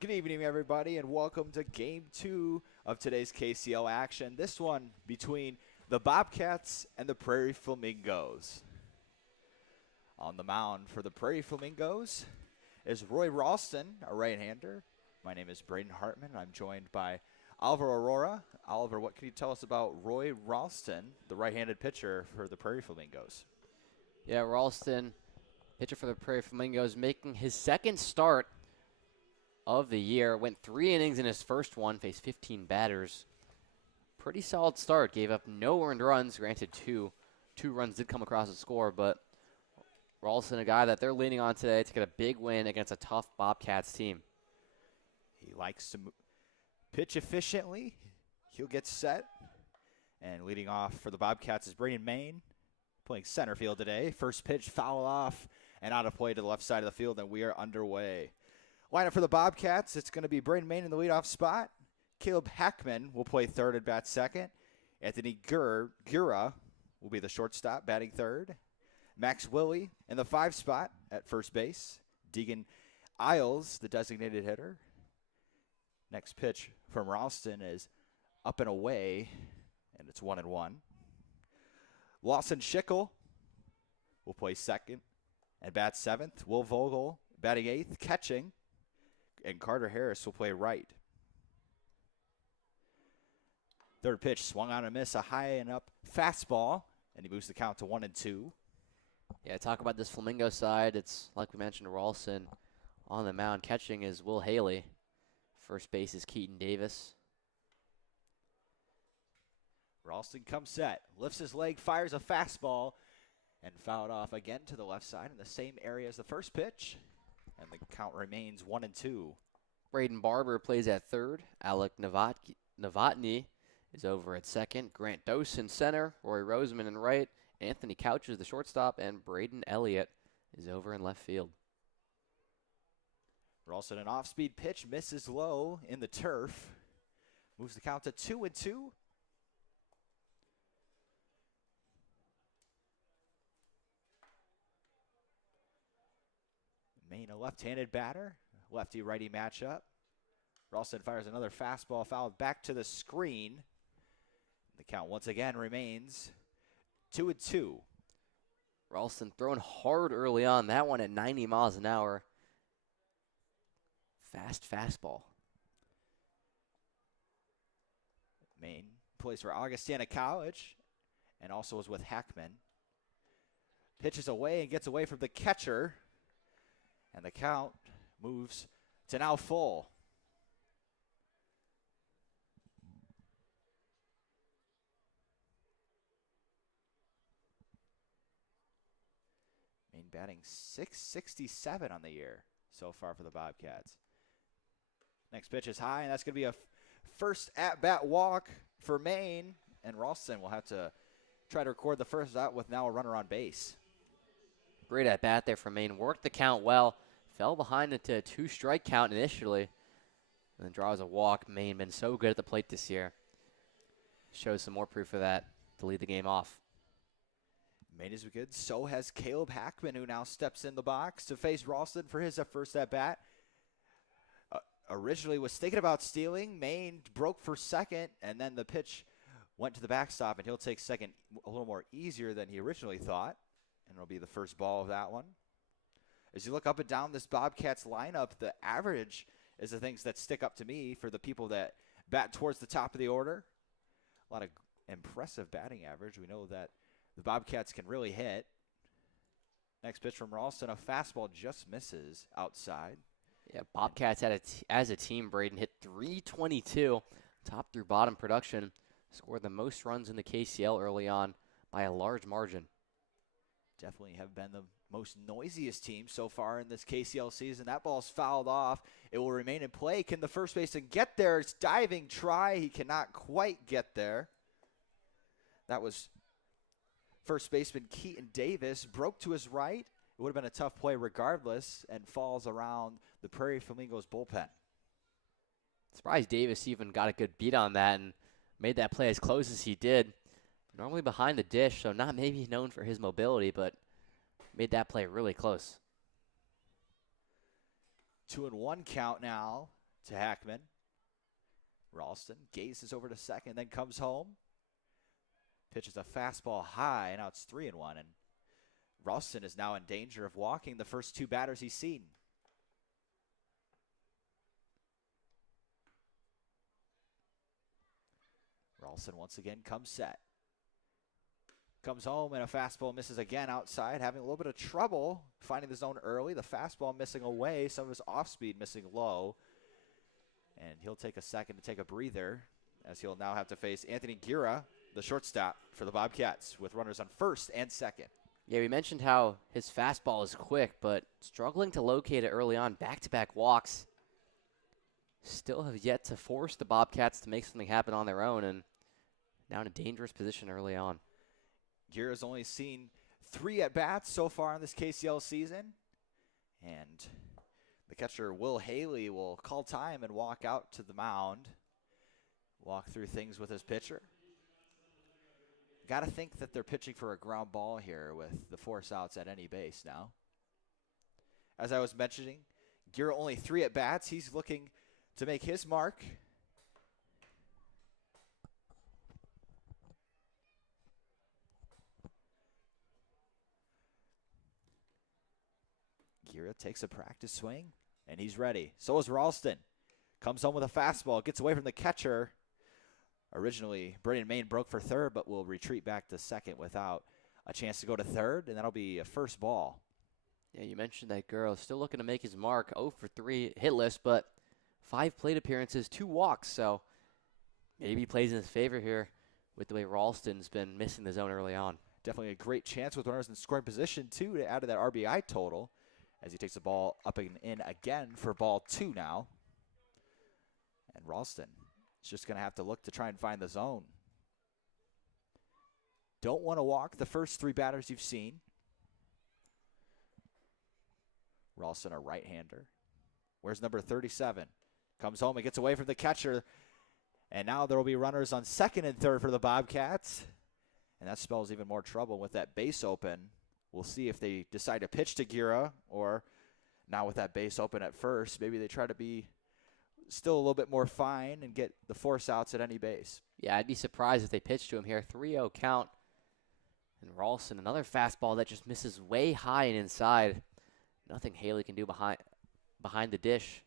Good evening, everybody, and welcome to Game 2 of today's KCL action. This one between the Bobcats and the Prairie Flamingos. On the mound for the Prairie Flamingos is Roy Ralston, a right-hander. My name is Braden Hartman, and I'm joined by Oliver Arora. Oliver, what can you tell us about Roy Ralston, the right-handed pitcher for the Prairie Flamingos? Yeah, Ralston, pitcher for the Prairie Flamingos, making his second start of the year. Went 3 innings in his first one, faced 15 batters. Pretty solid start. Gave up no earned runs. Granted, two runs did come across the score, but Ralston, a guy that they're leaning on today to get a big win against a tough Bobcats team. He likes to pitch efficiently. He'll get set. And leading off for the Bobcats is Braden Main, playing center field today. First pitch, foul off, and out of play to the left side of the field, and we are underway. Lineup for the Bobcats, it's going to be Braden Main in the leadoff spot. Caleb Hackman will play third and bat second. Anthony Gura will be the shortstop, batting third. Max Willie in the 5 spot at first base. Deegan Isles, the designated hitter. Next pitch from Ralston is up and away, and it's 1-1. Lawson Schickel will play second and bat seventh. Will Vogel batting eighth, catching. And Carter Harris will play right. Third pitch swung on a miss, a high and up fastball, and he moves the count to 1-2. Yeah, talk about this Flamingo side. It's like we mentioned, Ralston on the mound. Catching is Will Haley. First base is Keaton Davis. Ralston comes set, lifts his leg, fires a fastball, and fouled off again to the left side in the same area as the first pitch. And the count remains 1-2. Braden Barber plays at third. Alec Novotny is over at second. Grant Dawson center. Roy Roseman in right. Anthony Couch is the shortstop. And Braden Elliott is over in left field. Ralston, an off-speed pitch, misses low in the turf. Moves the count to 2-2. Main, a left-handed batter, lefty-righty matchup. Ralston fires another fastball, fouled back to the screen. The count once again remains 2-2. Ralston throwing hard early on. That one at 90 miles an hour. Fast fastball. Main plays for Augustana College and also was with Hackman. Pitches away and gets away from the catcher. And the count moves to now full. Main batting .667 on the year so far for the Bobcats. Next pitch is high, and that's going to be a first at-bat walk for Maine. And Ralston will have to try to record the first out with now a runner on base. Great at bat there for Maine. Worked the count well. Fell behind into a 2-strike count initially. And then draws a walk. Maine been so good at the plate this year. Shows some more proof of that to lead the game off. Maine is good. So has Caleb Hackman, who now steps in the box to face Ralston for his first at bat. Originally was thinking about stealing. Maine broke for second, and then the pitch went to the backstop, and he'll take second a little more easier than he originally thought. And it'll be the first ball of that one. As you look up and down this Bobcats lineup, the average is the things that stick up to me for the people that bat towards the top of the order. A lot of impressive batting average. We know that the Bobcats can really hit. Next pitch from Ralston, a fastball just misses outside. Yeah, Bobcats as a team, Braden, hit .322, top through bottom production. Scored the most runs in the KCL early on by a large margin. Definitely have been the most noisiest team so far in this KCL season. That ball's fouled off. It will remain in play. Can the first baseman get there? It's diving try. He cannot quite get there. That was first baseman Keaton Davis. Broke to his right. It would have been a tough play regardless, and falls around the Prairie Flamingos bullpen. Surprised Davis even got a good beat on that and made that play as close as he did. Normally behind the dish, so not maybe known for his mobility, but made that play really close. 2-1 count now to Hackman. Ralston gazes over to second, then comes home. Pitches a fastball high, and now it's 3-1. And Ralston is now in danger of walking the first two batters he's seen. Ralston once again comes set. Comes home, and a fastball misses again outside, having a little bit of trouble finding the zone early. The fastball missing away, some of his off-speed missing low. And he'll take a second to take a breather, as he'll now have to face Anthony Gira, the shortstop for the Bobcats, with runners on first and second. Yeah, we mentioned how his fastball is quick, but struggling to locate it early on. Back-to-back walks. Still have yet to force the Bobcats to make something happen on their own, and now in a dangerous position early on. Gira's only seen 3 at-bats so far in this KCL season, and the catcher, Will Haley, will call time and walk out to the mound, walk through things with his pitcher. Got to think that they're pitching for a ground ball here with the force outs at any base now. As I was mentioning, Gira only 3 at-bats. He's looking to make his mark. Gira takes a practice swing, and he's ready. So is Ralston. Comes home with a fastball, gets away from the catcher. Originally, Braden Main broke for third, but will retreat back to second without a chance to go to third, and that'll be a first ball. Yeah, you mentioned that girl still looking to make his mark. 0 for 3 hitless, but 5 plate appearances, 2 walks, so maybe he plays in his favor here with the way Ralston's been missing the zone early on. Definitely a great chance with runners in scoring position, too, to add to that RBI total, as he takes the ball up and in again for ball 2 now. And Ralston is just going to have to look to try and find the zone. Don't want to walk the first 3 batters you've seen. Ralston, a right-hander. Where's number 37? Comes home and gets away from the catcher. And now there will be runners on second and third for the Bobcats. And that spells even more trouble with that base open. We'll see if they decide to pitch to Gira, or now with that base open at first, maybe they try to be still a little bit more fine and get the force outs at any base. Yeah, I'd be surprised if they pitched to him here. 3-0 count. And Ralston, another fastball that just misses way high and inside. Nothing Haley can do behind the dish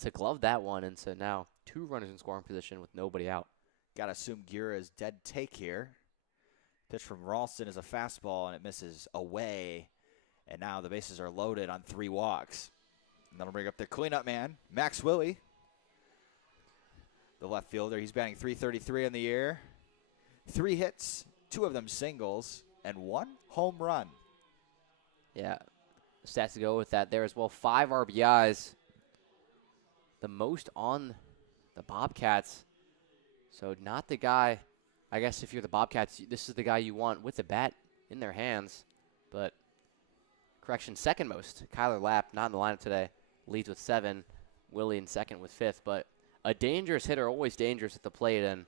to glove that one. And so now 2 runners in scoring position with nobody out. Got to assume Gira is dead take here. Pitch from Ralston is a fastball, and it misses away. And now the bases are loaded on 3 walks. And that'll bring up the cleanup man, Max Willie. The left fielder, he's batting .333 in the year. 3 hits, 2 of them singles, and 1 home run. Yeah, stats to go with that there as well. 5 RBIs, the most on the Bobcats. So not the guy, I guess if you're the Bobcats, this is the guy you want with the bat in their hands. But, correction, second most. Kyler Lapp, not in the lineup today, leads with 7. Willie in second with 5th. But a dangerous hitter, always dangerous at the plate, and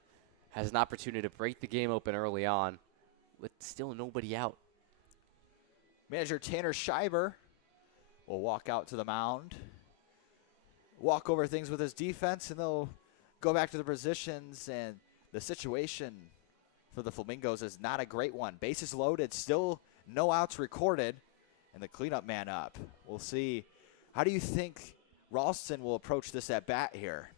has an opportunity to break the game open early on with still nobody out. Manager Tanner Schreiber will walk out to the mound, walk over things with his defense, and they'll go back to the positions. And the situation for the Flamingos is not a great one. Bases loaded, still no outs recorded, and the cleanup man up. We'll see. How do you think Ralston will approach this at bat here?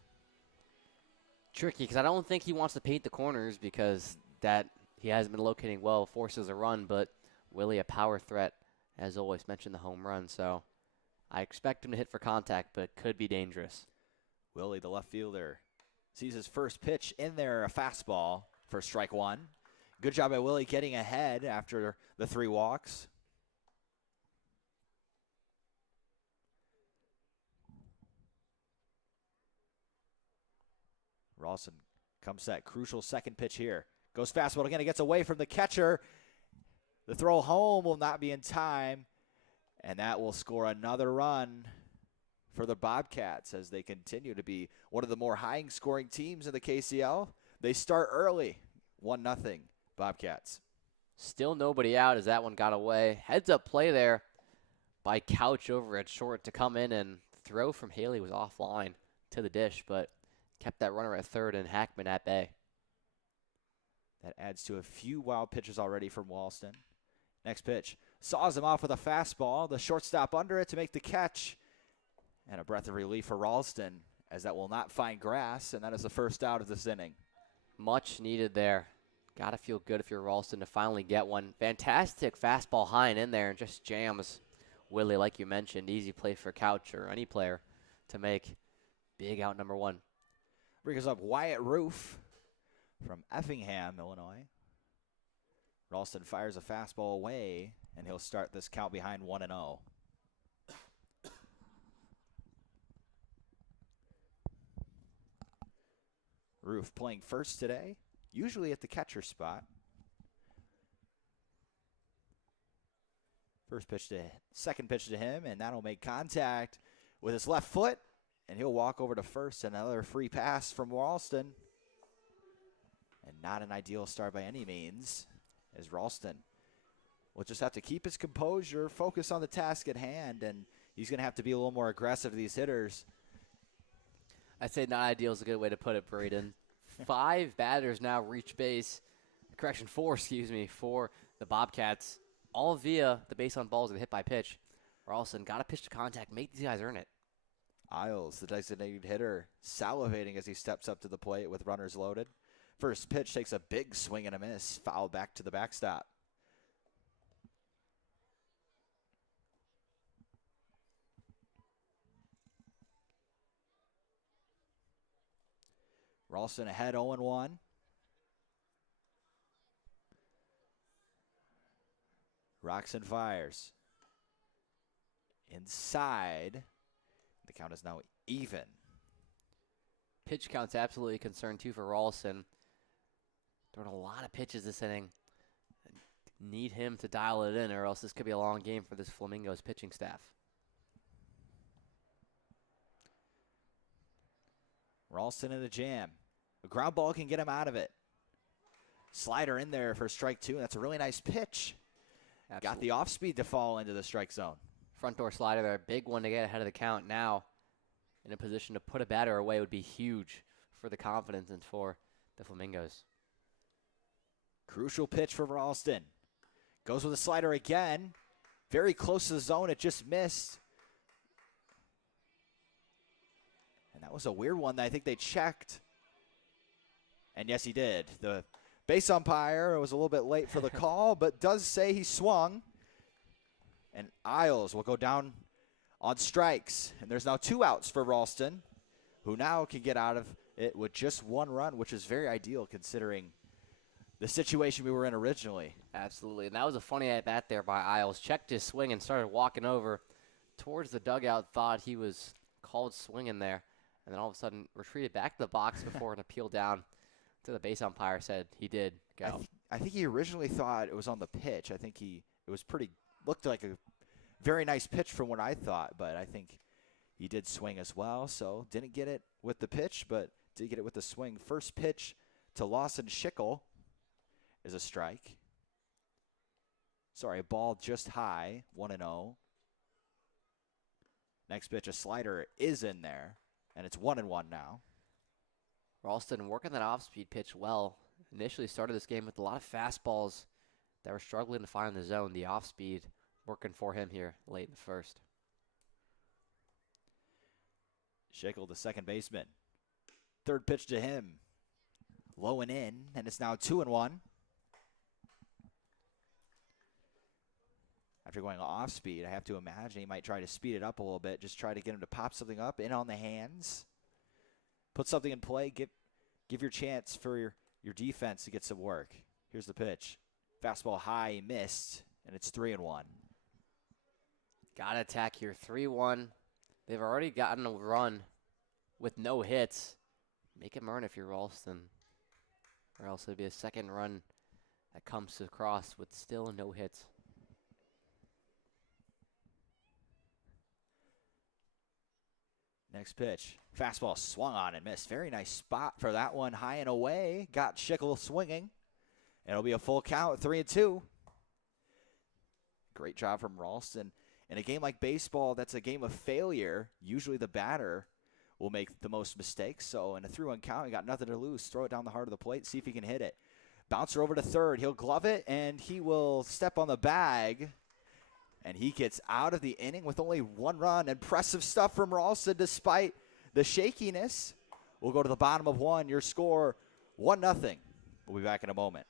Tricky, because I don't think he wants to paint the corners, because that he hasn't been locating well, forces a run. But Willie, a power threat, as always, mentioned the home run. So I expect him to hit for contact, but could be dangerous. Willie, the left fielder, sees his first pitch in there, a fastball for strike 1. Good job by Willie getting ahead after the 3 walks. Ralston comes set, crucial second pitch here. Goes fastball again, it gets away from the catcher. The throw home will not be in time, and that will score another run for the Bobcats as they continue to be one of the more high-scoring teams in the KCL. They start early, 1-0 Bobcats. Still nobody out as that one got away. Heads-up play there by Couch over at short to come in, and throw from Haley was offline to the dish, but kept that runner at third and Hackman at bay. That adds to a few wild pitches already from Walston. Next pitch. Saws him off with a fastball. The shortstop under it to make the catch. And a breath of relief for Ralston, as that will not find grass, and that is the first out of this inning. Much needed there. Got to feel good if you're Ralston to finally get one. Fantastic fastball high and in there and just jams Willie, like you mentioned. Easy play for Couch or any player to make. Big out number one. Brings up Wyatt Roof from Effingham, Illinois. Ralston fires a fastball away, and he'll start this count behind 1-0. Roof playing first today, usually at the catcher spot. Second pitch to him, and that'll make contact with his left foot, and he'll walk over to first. Another free pass from Ralston. And not an ideal start by any means, as Ralston will just have to keep his composure, focus on the task at hand, and he's going to have to be a little more aggressive to these hitters. I'd say not ideal is a good way to put it, Braden. 5 batters now reach base. Correction, 4, excuse me, for the Bobcats. All via the base on balls and hit by pitch. Ralston got to pitch to contact, make these guys earn it. Isles, the designated hitter, salivating as he steps up to the plate with runners loaded. First pitch takes a big swing and a miss. Foul back to the backstop. Ralston ahead 0-1. Rocks and fires. Inside. The count is now even. Pitch count's absolutely a concern, too, for Ralston. Throwing a lot of pitches this inning. Need him to dial it in, or else this could be a long game for this Flamingos pitching staff. Ralston in the jam. A ground ball can get him out of it. Slider in there for strike 2. That's a really nice pitch. Absolutely. Got the off speed to fall into the strike zone. Front door slider there. Big one to get ahead of the count now. In a position to put a batter away would be huge for the confidence and for the Flamingos. Crucial pitch for Ralston. Goes with a slider again. Very close to the zone. It just missed. And that was a weird one that I think they checked. And yes, he did. The base umpire was a little bit late for the call, but does say he swung. And Isles will go down on strikes. And there's now 2 outs for Ralston, who now can get out of it with just 1 run, which is very ideal considering the situation we were in originally. Absolutely. And that was a funny at-bat there by Isles. Checked his swing and started walking over towards the dugout. Thought he was called swinging there. And then all of a sudden retreated back to the box before an appeal down to the base umpire said he did go. I think he originally thought it was on the pitch. I think it looked like a very nice pitch from what I thought, but I think he did swing as well. So didn't get it with the pitch, but did get it with the swing. First pitch to Lawson Schickel is a strike. Sorry, a ball just high, 1-0. Next pitch, a slider is in there, and it's 1-1 now. Ralston working that off-speed pitch well. Initially started this game with a lot of fastballs that were struggling to find the zone. The off-speed working for him here late in the first. Schickel, the second baseman. Third pitch to him. Low and in, and it's now 2-1. After going off speed, I have to imagine he might try to speed it up a little bit, just try to get him to pop something up, in on the hands. Put something in play, give your chance for your defense to get some work. Here's the pitch. Fastball high, missed, and it's 3-1. Got to attack here, 3-1. They've already gotten a run with no hits. Make him earn if you're Ralston, or else it'll be a second run that comes across with still no hits. Next pitch. Fastball swung on and missed. Very nice spot for that one. High and away. Got Schickel swinging. It'll be a full count, 3-2. Great job from Ralston. In a game like baseball, that's a game of failure. Usually the batter will make the most mistakes. So in a 3-1 count, he got nothing to lose. Throw it down the heart of the plate, see if he can hit it. Bouncer over to third. He'll glove it, and he will step on the bag. And he gets out of the inning with only 1 run. Impressive stuff from Ralston despite the shakiness. We'll go to the bottom of 1. Your score, 1-0. We'll be back in a moment.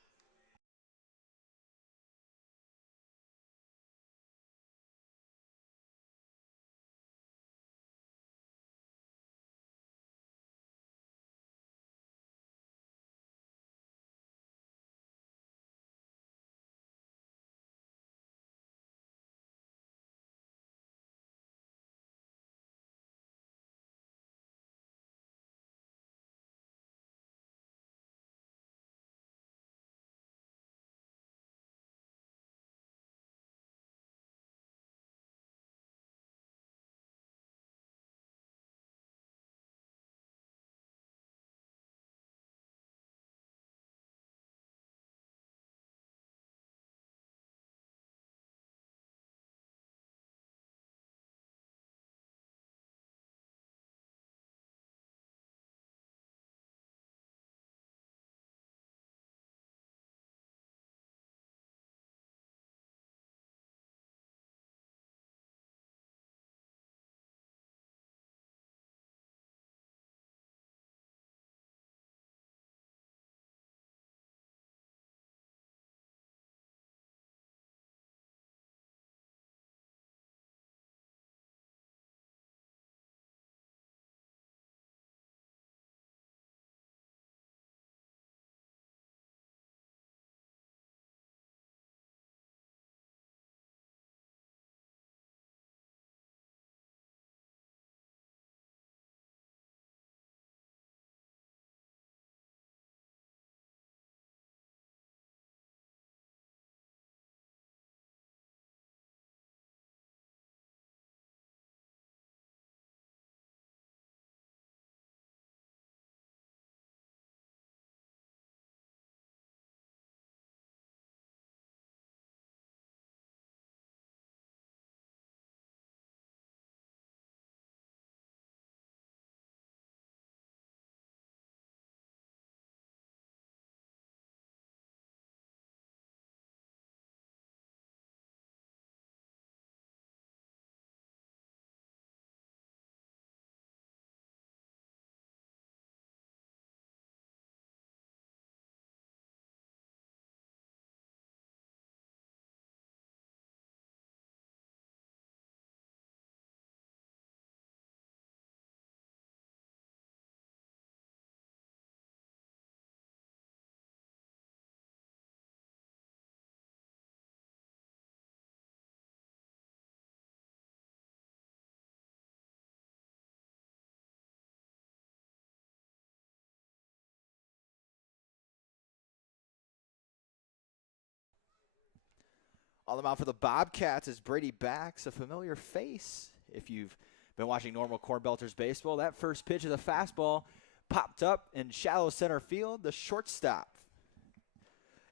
On the mound for the Bobcats is Brady Backs, a familiar face. If you've been watching normal Corn Belters baseball, that first pitch of the fastball popped up in shallow center field. The shortstop,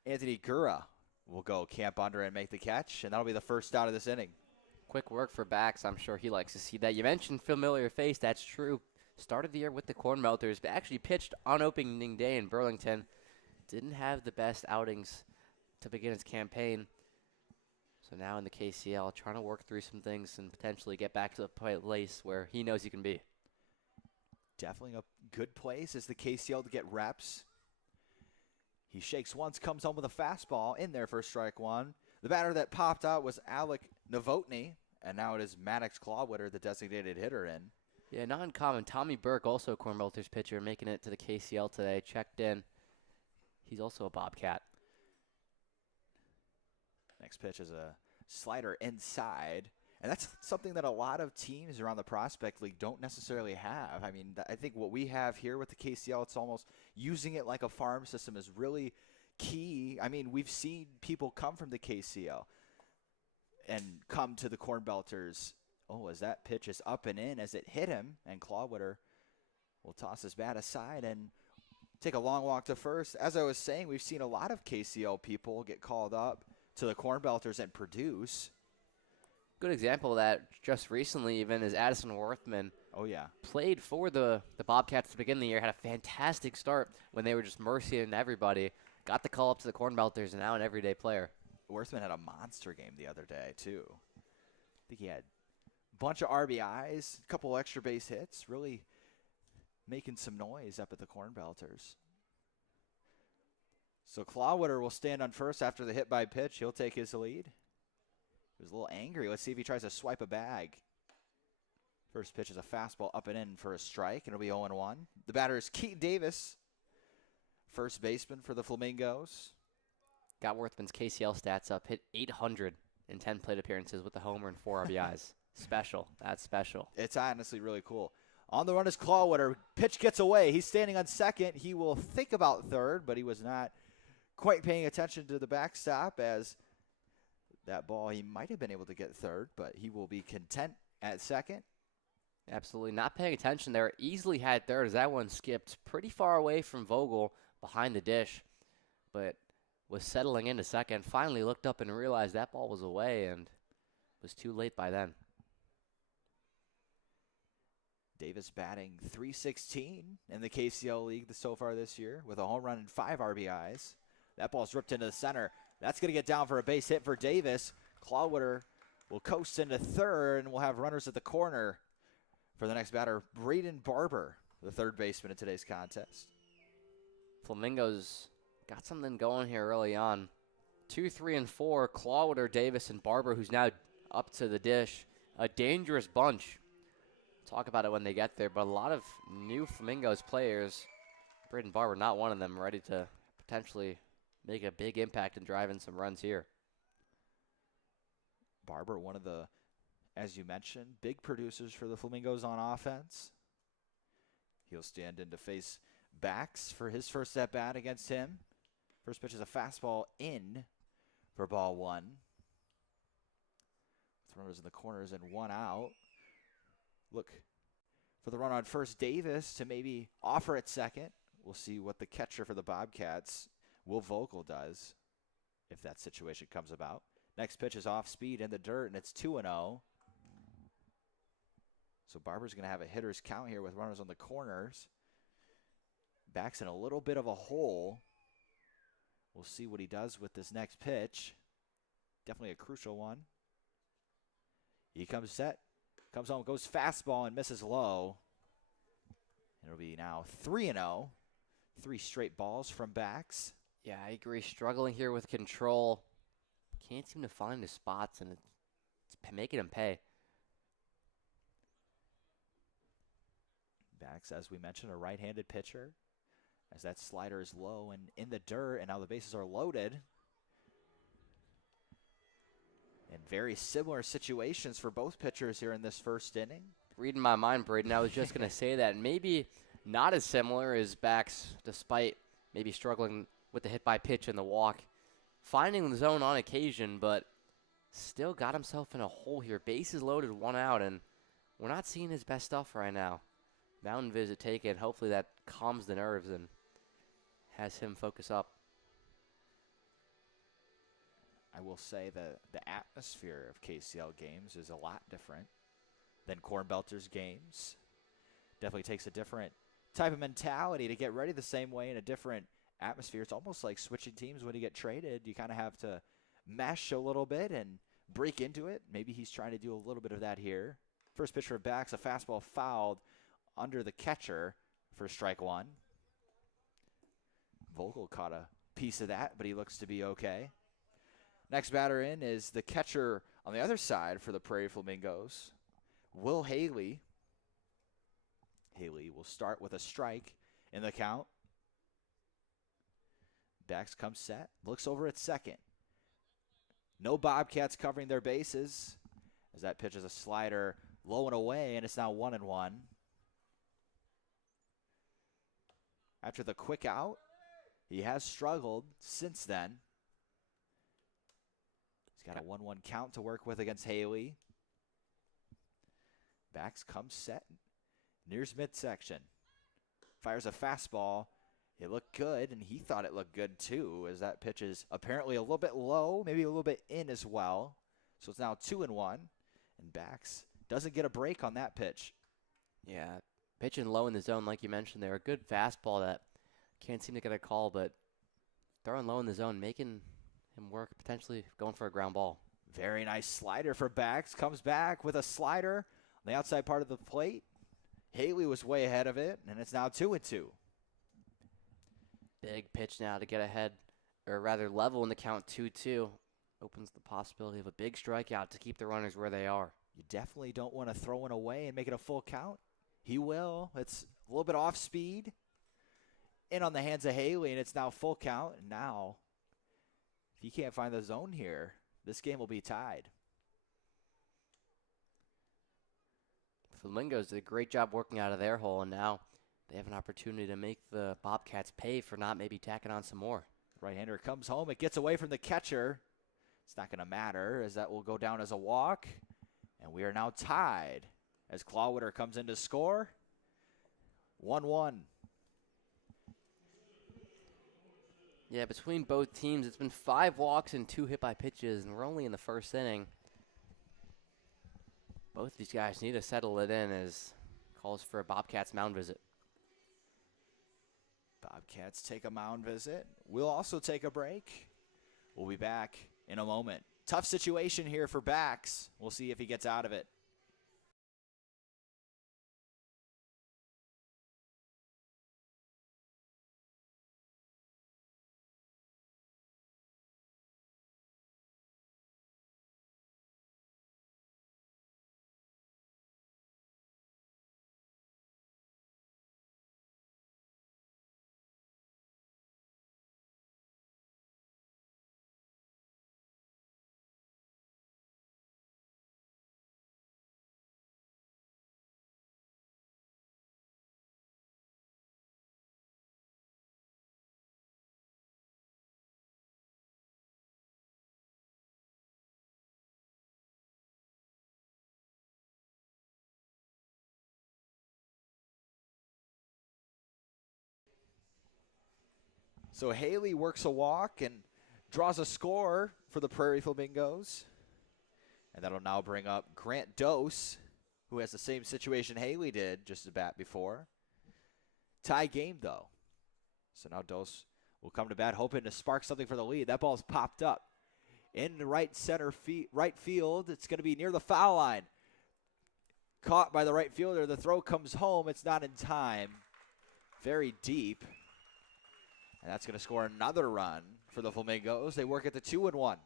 Anthony Gura, will go camp under and make the catch, and that'll be the first out of this inning. Quick work for Bax. I'm sure he likes to see that. You mentioned familiar face. That's true. Started the year with the Corn Belters, but actually pitched on opening day in Burlington. Didn't have the best outings to begin his campaign. So now in the KCL, trying to work through some things and potentially get back to the place where he knows he can be. Definitely a good place as the KCL to get reps. He shakes once, comes home with a fastball in there for strike 1. The batter that popped out was Alec Novotny, and now it is Maddox Clawwitter, the designated hitter, in. Yeah, not uncommon. Tommy Burke, also a Corn Belters pitcher, making it to the KCL today. Checked in. He's also a Bobcat. Next pitch is a slider inside. And that's something that a lot of teams around the Prospect League don't necessarily have. I mean, I think what we have here with the KCL, it's almost using it like a farm system is really key. I mean, we've seen people come from the KCL and come to the Corn Belters. Oh, as that pitch is up and in as it hit him, and Clawwitter will toss his bat aside and take a long walk to first. As I was saying, we've seen a lot of KCL people get called up to the Corn Belters and produce. Good example of that just recently even is Addison Worthman. Oh, yeah. Played for the Bobcats to begin the year, had a fantastic start when they were just mercying everybody. Got the call up to the Corn Belters and now an everyday player. Worthman had a monster game the other day, too. I think he had a bunch of RBIs, a couple extra base hits, really making some noise up at the Corn Belters. So Clawwater will stand on first after the hit by pitch. He'll take his lead. He was a little angry. Let's see if he tries to swipe a bag. First pitch is a fastball up and in for a strike, and it'll be 0-1. The batter is Keaton Davis, first baseman for the Flamingos. Got Worthman's KCL stats up, hit 800 in 10 plate appearances with a homer and 4 RBIs. Special. That's special. It's honestly really cool. On the run is Clawwater. Pitch gets away. He's standing on second. He will think about third, but he was not quite paying attention to the backstop as that ball, he might have been able to get third, but he will be content at second. Absolutely not paying attention there. Easily had third as that one skipped pretty far away from Vogel behind the dish, but was settling into second. Finally looked up and realized that ball was away and was too late by then. Davis batting .316 in the KCL League so far this year with a home run and 5 RBIs. That ball's ripped into the center. That's going to get down for a base hit for Davis. Clawwater will coast into third, and we'll have runners at the corner for the next batter, Braden Barber, the third baseman in today's contest. Flamingos got something going here early on. 2, 3, and 4, Clawwater, Davis, and Barber, who's now up to the dish. A dangerous bunch. Talk about it when they get there, but a lot of new Flamingos players. Braden Barber, not one of them, ready to potentially make a big impact and drive in some runs here. Barber, one of the, as you mentioned, big producers for the Flamingos on offense. He'll stand in to face Bax for his first at-bat against him. First pitch is a fastball in for ball 1. Runners in the corners and 1 out. Look for the run on first, Davis, to maybe offer at second. We'll see what the catcher for the Bobcats, Will Vogel, does if that situation comes about. Next pitch is off speed in the dirt, and it's 2-0. So Barber's going to have a hitter's count here with runners on the corners. Backs in a little bit of a hole. We'll see what he does with this next pitch. Definitely a crucial one. He comes set, comes home, goes fastball and misses low. It'll be now 3-0. 3 straight balls from Bax. Yeah, I agree. Struggling here with control. Can't seem to find his spots, and it's making him pay. Bax, as we mentioned, a right-handed pitcher. As that slider is low and in the dirt, and now the bases are loaded. And very similar situations for both pitchers here in this first inning. Reading my mind, Braden, I was just going to say that. Maybe not as similar as Bax, despite maybe struggling with the hit by pitch and the walk. Finding the zone on occasion, but still got himself in a hole here. Bases loaded, 1 out, and we're not seeing his best stuff right now. Mountain visit taken. Hopefully that calms the nerves and has him focus up. I will say that the atmosphere of KCL games is a lot different than Corn Belters games. Definitely takes a different type of mentality to get ready the same way in a different atmosphere. It's almost like switching teams when you get traded. You kind of have to mesh a little bit and break into it. Maybe he's trying to do a little bit of that here. First pitch for Bax, a fastball fouled under the catcher for strike 1. Vogel caught a piece of that, but he looks to be okay. Next batter in is the catcher on the other side for the Prairie Flamingos, Will Haley. Haley will start with a strike in the count. Bax comes set, looks over at second. No Bobcats covering their bases as that pitch is a slider low and away, and it's now 1-1. After the quick out, he has struggled since then. He's got a 1-1 count to work with against Haley. Bax comes set, nears midsection. Fires a fastball. It looked good, and he thought it looked good too, as that pitch is apparently a little bit low, maybe a little bit in as well. So it's now 2-1. And Bax doesn't get a break on that pitch. Yeah, pitching low in the zone, like you mentioned there. A good fastball that can't seem to get a call, but throwing low in the zone, making him work, potentially going for a ground ball. Very nice slider for Bax. Comes back with a slider on the outside part of the plate. Haley was way ahead of it, and it's now 2-2. Big pitch now to get ahead, or rather level in the count 2-2. Opens the possibility of a big strikeout to keep the runners where they are. You definitely don't want to throw it away and make it a full count. He will. It's a little bit off speed. In on the hands of Haley, and it's now full count. And now, if you can't find the zone here, this game will be tied. Flamingos did a great job working out of their hole, and now they have an opportunity to make the Bobcats pay for not maybe tacking on some more. Right-hander comes home. It gets away from the catcher. It's not going to matter, as that will go down as a walk. And we are now tied as Clawwitter comes in to score. 1-1. Yeah, between both teams, it's been 5 walks and 2 hit by pitches, and we're only in the first inning. Both these guys need to settle it in as calls for a Bobcats mound visit. Bobcats take a mound visit. We'll also take a break. We'll be back in a moment. Tough situation here for Bax. We'll see if he gets out of it. So Haley works a walk and draws a score for the Prairie Flamingos. And that'll now bring up Grant Dose, who has the same situation Haley did just a bat before. Tie game, though. So now Dose will come to bat, hoping to spark something for the lead. That ball's popped up in the right field. It's going to be near the foul line. Caught by the right fielder. The throw comes home. It's not in time. Very deep. And that's going to score another run for the Flamingos. They work at the 2-1.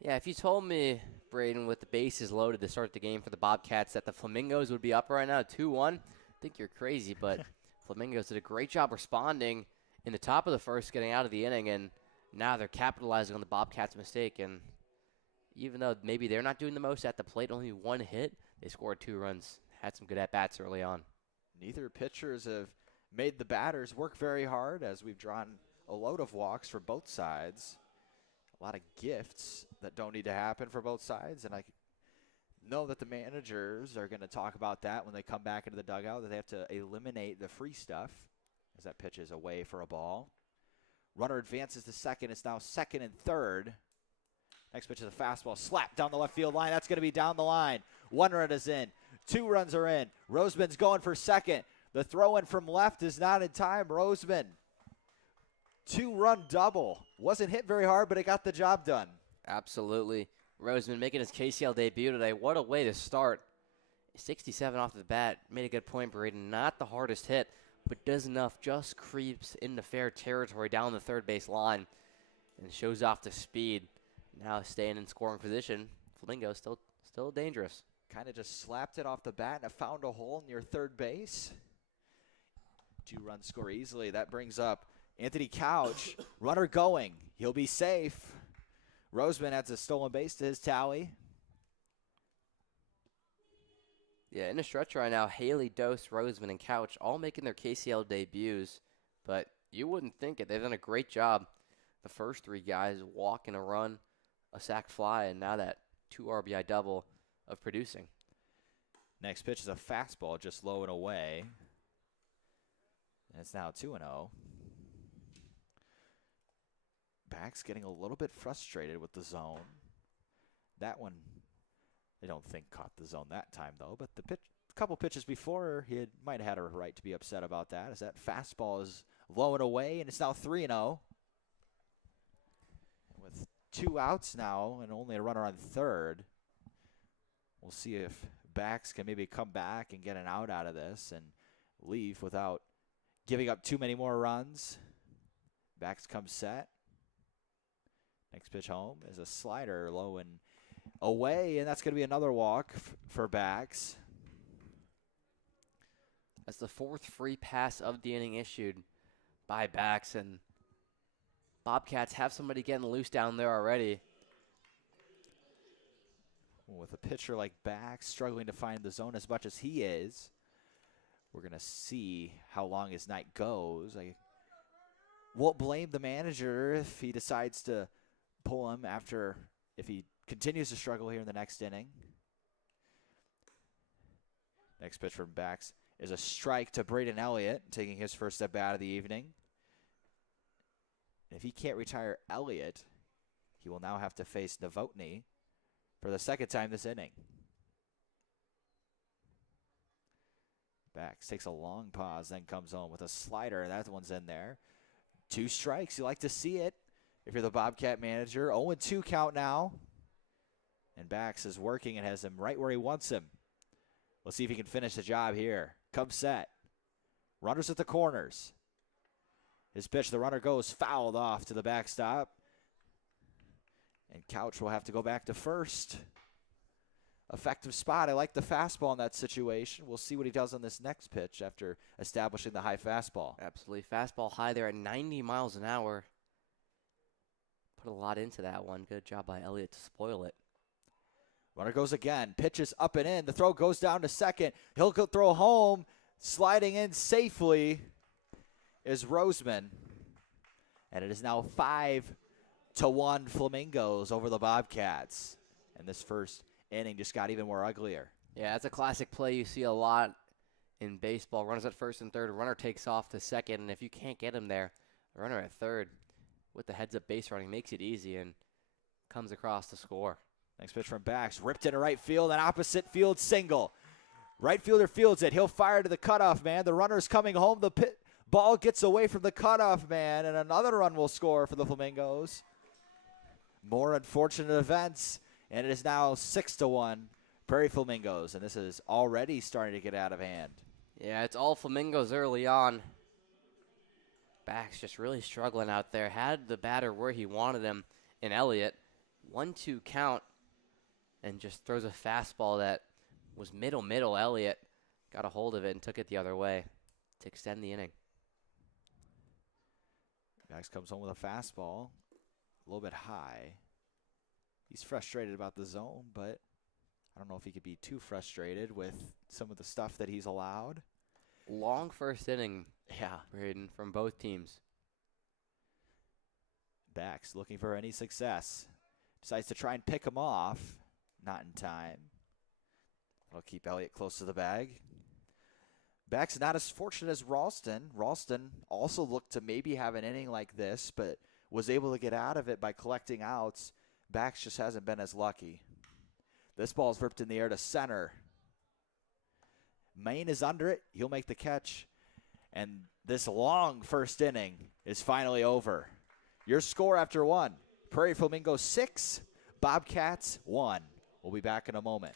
Yeah, if you told me, Braden, with the bases loaded to start the game for the Bobcats, that the Flamingos would be up right now 2-1, I think you're crazy. But Flamingos did a great job responding in the top of the first, getting out of the inning, and now they're capitalizing on the Bobcats' mistake. And even though maybe they're not doing the most at the plate, only 1 hit, they scored 2 runs. Had some good at-bats early on. Neither pitchers have made the batters work very hard, as we've drawn a load of walks for both sides. A lot of gifts that don't need to happen for both sides, and I know that the managers are going to talk about that when they come back into the dugout, that they have to eliminate the free stuff as that pitch is away for a ball. Runner advances to second. It's now second and third. Next pitch is a fastball slapped down the left field line. That's going to be down the line. 1 run is in. 2 runs are in. Roseman's going for second. The throw in from left is not in time. Roseman, 2-run double. Wasn't hit very hard, but it got the job done. Absolutely. Roseman making his KCL debut today. What a way to start. 67 off the bat. Made a good point, Braden. Not the hardest hit, but does enough. Just creeps into fair territory down the third base line and shows off the speed. Now staying in scoring position. Flamingo still dangerous. Kind of just slapped it off the bat and found a hole near third base. 2-run score easily. That brings up Anthony Couch. Runner going. He'll be safe. Roseman adds a stolen base to his tally. Yeah, in the stretch right now, Haley, Dose, Roseman, and Couch all making their KCL debuts. But you wouldn't think it. They've done a great job. The first 3 guys walking a run, a sac fly, and now that 2 RBI double of producing. Next pitch is a fastball just low and away. And it's now 2-0. Bax getting a little bit frustrated with the zone. That one I don't think caught the zone that time, though. But the pitch, a couple pitches before, might have had a right to be upset about that, as that fastball is low and away, and it's now 3-0. With 2 outs now and only a runner on third, we'll see if Bax can maybe come back and get an out of this and leave without giving up too many more runs. Bax comes set. Next pitch home is a slider low and away, and that's going to be another walk for Bax. That's the 4th free pass of the inning issued by Bax, and Bobcats have somebody getting loose down there already. With a pitcher like Bax struggling to find the zone as much as he is, we're going to see how long his night goes. I won't blame the manager if he decides to pull him if he continues to struggle here in the next inning. Next pitch from Bax is a strike to Braden Elliott, taking his first step out of the evening. And if he can't retire Elliott, he will now have to face Novotny for the second time this inning. Bax takes a long pause, then comes home with a slider. That one's in there. 2 strikes. You like to see it if you're the Bobcat manager. 0-2 count now. And Bax is working and has him right where he wants him. Let's see if he can finish the job here. Come set. Runners at the corners. His pitch, the runner goes fouled off to the backstop. And Couch will have to go back to first. Effective spot. I like the fastball in that situation. We'll see what he does on this next pitch after establishing the high fastball. Absolutely. Fastball high there at 90 miles an hour. Put a lot into that one. Good job by Elliott to spoil it. Runner goes again. Pitches up and in. The throw goes down to second. He'll go throw home. Sliding in safely is Roseman. And it is now 5-1 Flamingos over the Bobcats. And this first inning just got even more uglier. Yeah, that's a classic play you see a lot in baseball. Runners at first and third. Runner takes off to second. And if you can't get him there, the runner at third with the heads-up base running makes it easy and comes across to score. Next pitch from Bax, ripped into right field, an opposite field single. Right fielder fields it. He'll fire to the cutoff man. The runner's coming home. The ball gets away from the cutoff man, and another run will score for the Flamingos. More unfortunate events, and it is now 6-1 Prairie Flamingos, and this is already starting to get out of hand. Yeah, it's all Flamingos early on. Bax just really struggling out there. Had the batter where he wanted him in Elliott. 1-2 count. And just throws a fastball that was middle. Elliott got a hold of it and took it the other way to extend the inning. Bax comes home with a fastball, a little bit high. He's frustrated about the zone, but I don't know if he could be too frustrated with some of the stuff that he's allowed. Long first inning, yeah, Braden, from both teams. Bax looking for any success. Decides to try and pick him off. Not in time. That'll keep Elliott close to the bag. Bax not as fortunate as Ralston. Ralston also looked to maybe have an inning like this, but was able to get out of it by collecting outs. Bax just hasn't been as lucky. This ball's ripped in the air to center. Maine is under it. He'll make the catch. And this long first inning is finally over. Your score after 1. Prairie Flamingos 6, Bobcats 1. We'll be back in a moment.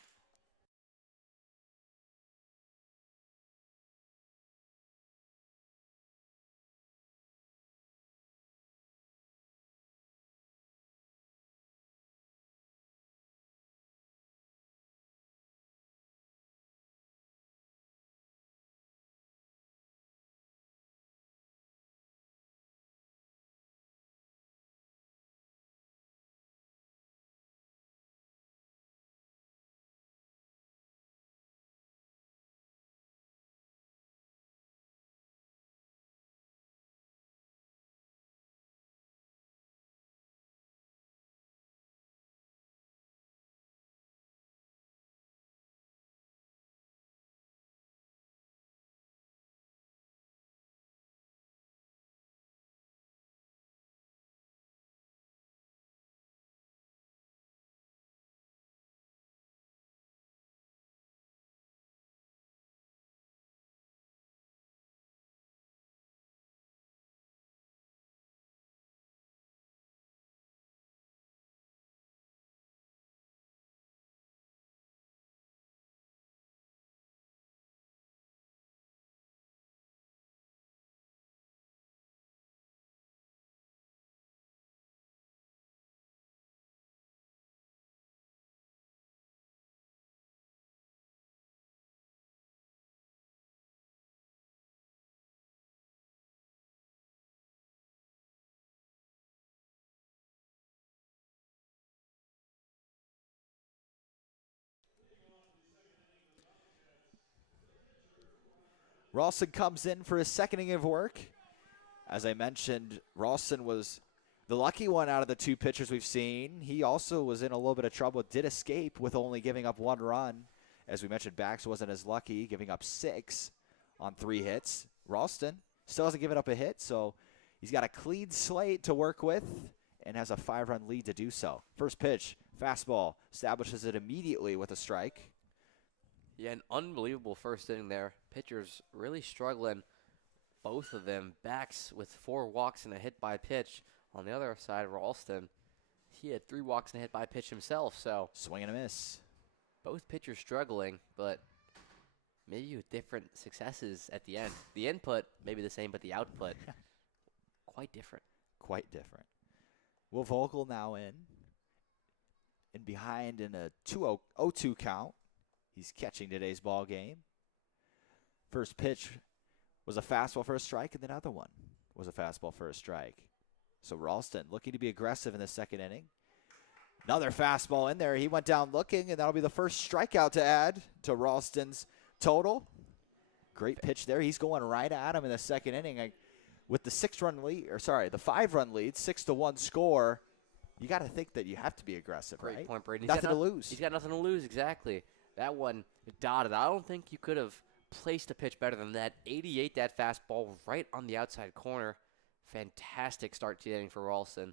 Ralston comes in for his second inning of work. As I mentioned, Ralston was the lucky one out of the two pitchers we've seen. He also was in a little bit of trouble, did escape with only giving up 1 run. As we mentioned, Bax wasn't as lucky, giving up 6 on 3 hits. Ralston still hasn't given up a hit, so he's got a clean slate to work with and has a 5-run lead to do so. First pitch, fastball, establishes it immediately with a strike. Yeah, an unbelievable first inning there. Pitchers really struggling. Both of them. Bax with 4 walks and a hit by pitch. On the other side, Ralston, he had 3 walks and a hit by pitch himself. So Swing and a miss. both pitchers struggling, but maybe with different successes at the end. The input may be the same, but the output quite different. Quite different. Will Vogel now in. And behind in a 2-0-2 count. He's catching today's ball game. First pitch was a fastball for a strike, and the other one was a fastball for a strike. So Ralston looking to be aggressive in the second inning. Another fastball in there. He went down looking, and that'll be the first strikeout to add to Ralston's total. Great pitch there. He's going right at him in the second inning. With the 6-run lead, or sorry, the 5-run lead, 6-1 score, you got to think that you have to be aggressive, Great right? point, Braden. Nothing to lose. He's got nothing to lose, exactly. That one dotted. I don't think you could have placed a pitch better than that. 88, that fastball right on the outside corner. Fantastic start to the inning for Ralston.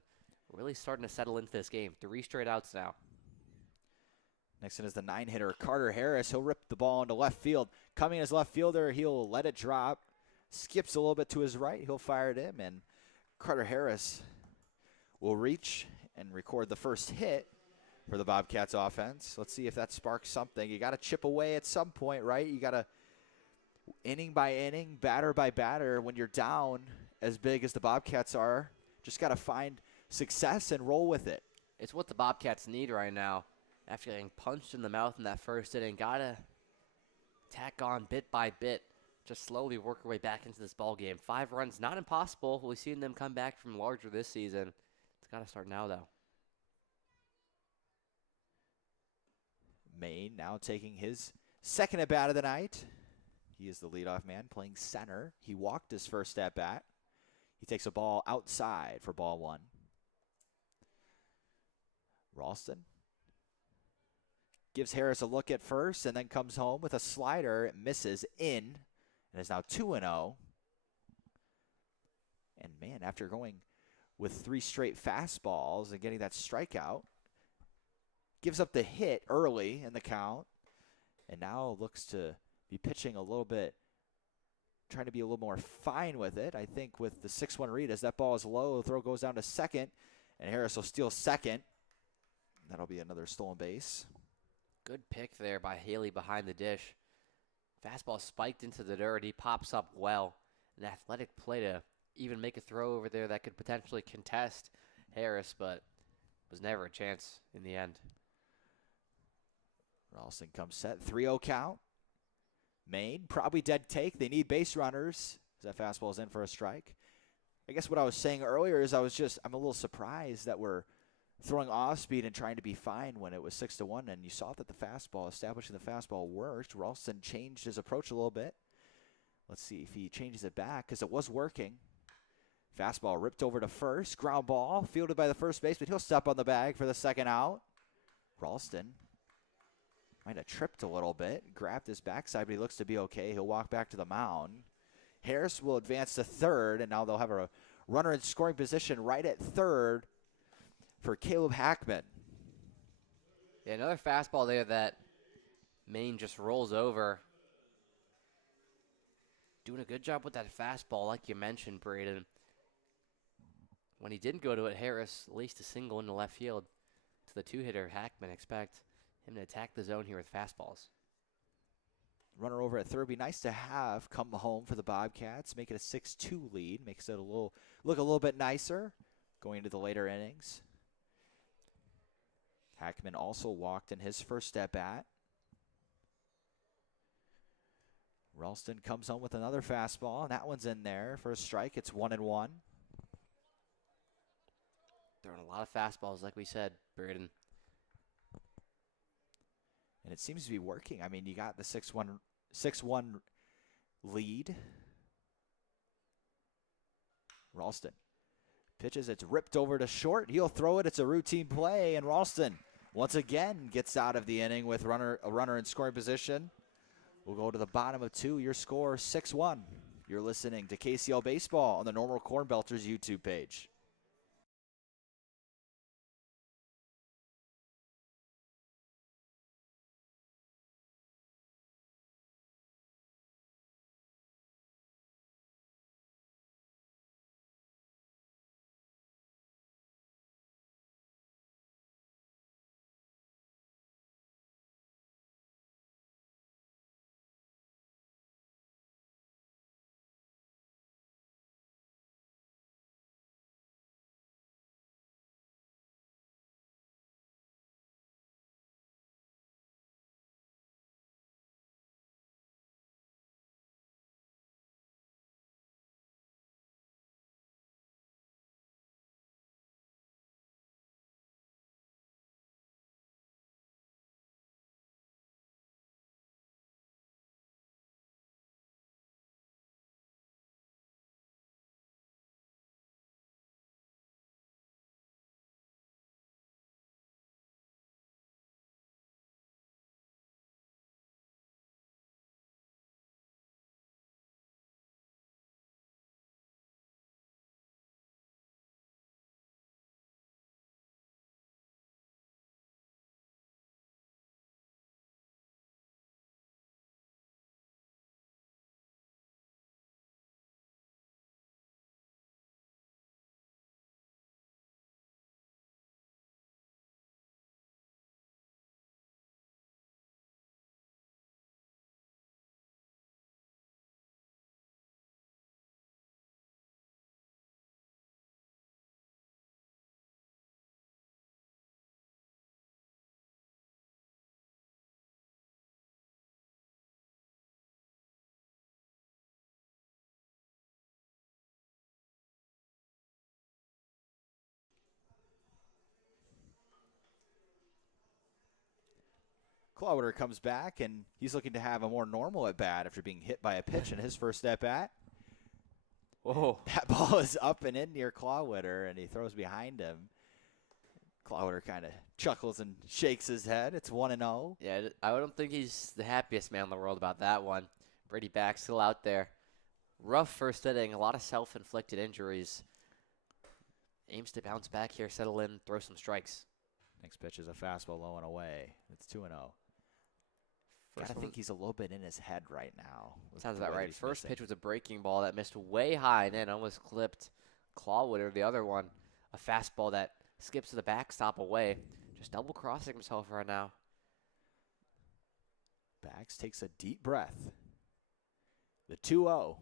Really starting to settle into this game. 3 straight outs now. Next in is the 9-hitter, Carter Harris. He'll rip the ball into left field. Coming as left fielder, he'll let it drop. Skips a little bit to his right. He'll fire it in, and Carter Harris will reach and record the first hit for the Bobcats offense. Let's see if that sparks something. You got to chip away at some point, right? You got to inning by inning, batter by batter. When you're down as big as the Bobcats are, just got to find success and roll with it. It's what the Bobcats need right now. After getting punched in the mouth in that first inning, got to tack on bit by bit. Just slowly work our way back into this ball game. 5 runs, not impossible. We've seen them come back from larger this season. It's got to start now, though. Maine now taking his second at bat of the night. He is the leadoff man playing center. He walked his first at bat. He takes a ball outside for ball 1. Ralston gives Harris a look at first and then comes home with a slider. It misses in and is now 2-0. And man, after going with 3 straight fastballs and getting that strikeout, gives up the hit early in the count, and now looks to be pitching a little bit, trying to be a little more fine with it. I think with the 6-1 read, as that ball is low, the throw goes down to second, and Harris will steal second. That'll be another stolen base. Good pick there by Haley behind the dish. Fastball spiked into the dirt. He pops up well. An athletic play to even make a throw over there that could potentially contest Harris, but was never a chance in the end. Ralston comes set, 3-0 count. Maine, probably dead take. They need base runners. That fastball is in for a strike. I guess what I was saying earlier is I'm a little surprised that we're throwing off speed and trying to be fine when it was 6-1, and you saw that the fastball, establishing the fastball worked. Ralston changed his approach a little bit. Let's see if he changes it back, because it was working. Fastball ripped over to first, ground ball, fielded by the first baseman. He'll step on the bag for the second out. Ralston might have tripped a little bit, grabbed his backside, but he looks to be okay. He'll walk back to the mound. Harris will advance to third, and now they'll have a runner in scoring position right at third for Caleb Hackman. Yeah, another fastball there that Maine just rolls over. Doing a good job with that fastball, like you mentioned, Braden. When he didn't go to it, Harris laced a single into left field to the 2-hitter. Hackman, expect him to attack the zone here with fastballs. Runner over at third. Be nice to have come home for the Bobcats. Make it a 6-2 lead. Makes it look a little bit nicer going into the later innings. Hackman also walked in his first at bat. Ralston comes home with another fastball, and that one's in there for a strike. It's 1-1. Throwing a lot of fastballs, like we said, Braden. And it seems to be working. I mean, you got the 6-1 lead. Ralston pitches, it's ripped over to short. He'll throw it. It's a routine play, and Ralston once again gets out of the inning with a runner in scoring position. We'll go to the bottom of 2. Your score 6-1. You're listening to KCL Baseball on the Normal Corn Belters YouTube page. Clawwater comes back, and he's looking to have a more normal at-bat after being hit by a pitch in his first at-bat. Whoa. That ball is up and in near Clawwater, and he throws behind him. Clawwater kind of chuckles and shakes his head. It's 1-0. Yeah, I don't think he's the happiest man in the world about that one. Brady back still out there. Rough first inning, a lot of self-inflicted injuries. Aims to bounce back here, settle in, throw some strikes. Next pitch is a fastball low and away. It's 2-0. Gotta think he's a little bit in his head right now. Sounds about right. First pitch was a breaking ball that missed way high and then almost clipped Clawwater. The other one, a fastball that skips to the backstop away. Just double crossing himself right now. Bax takes a deep breath. The 2-0.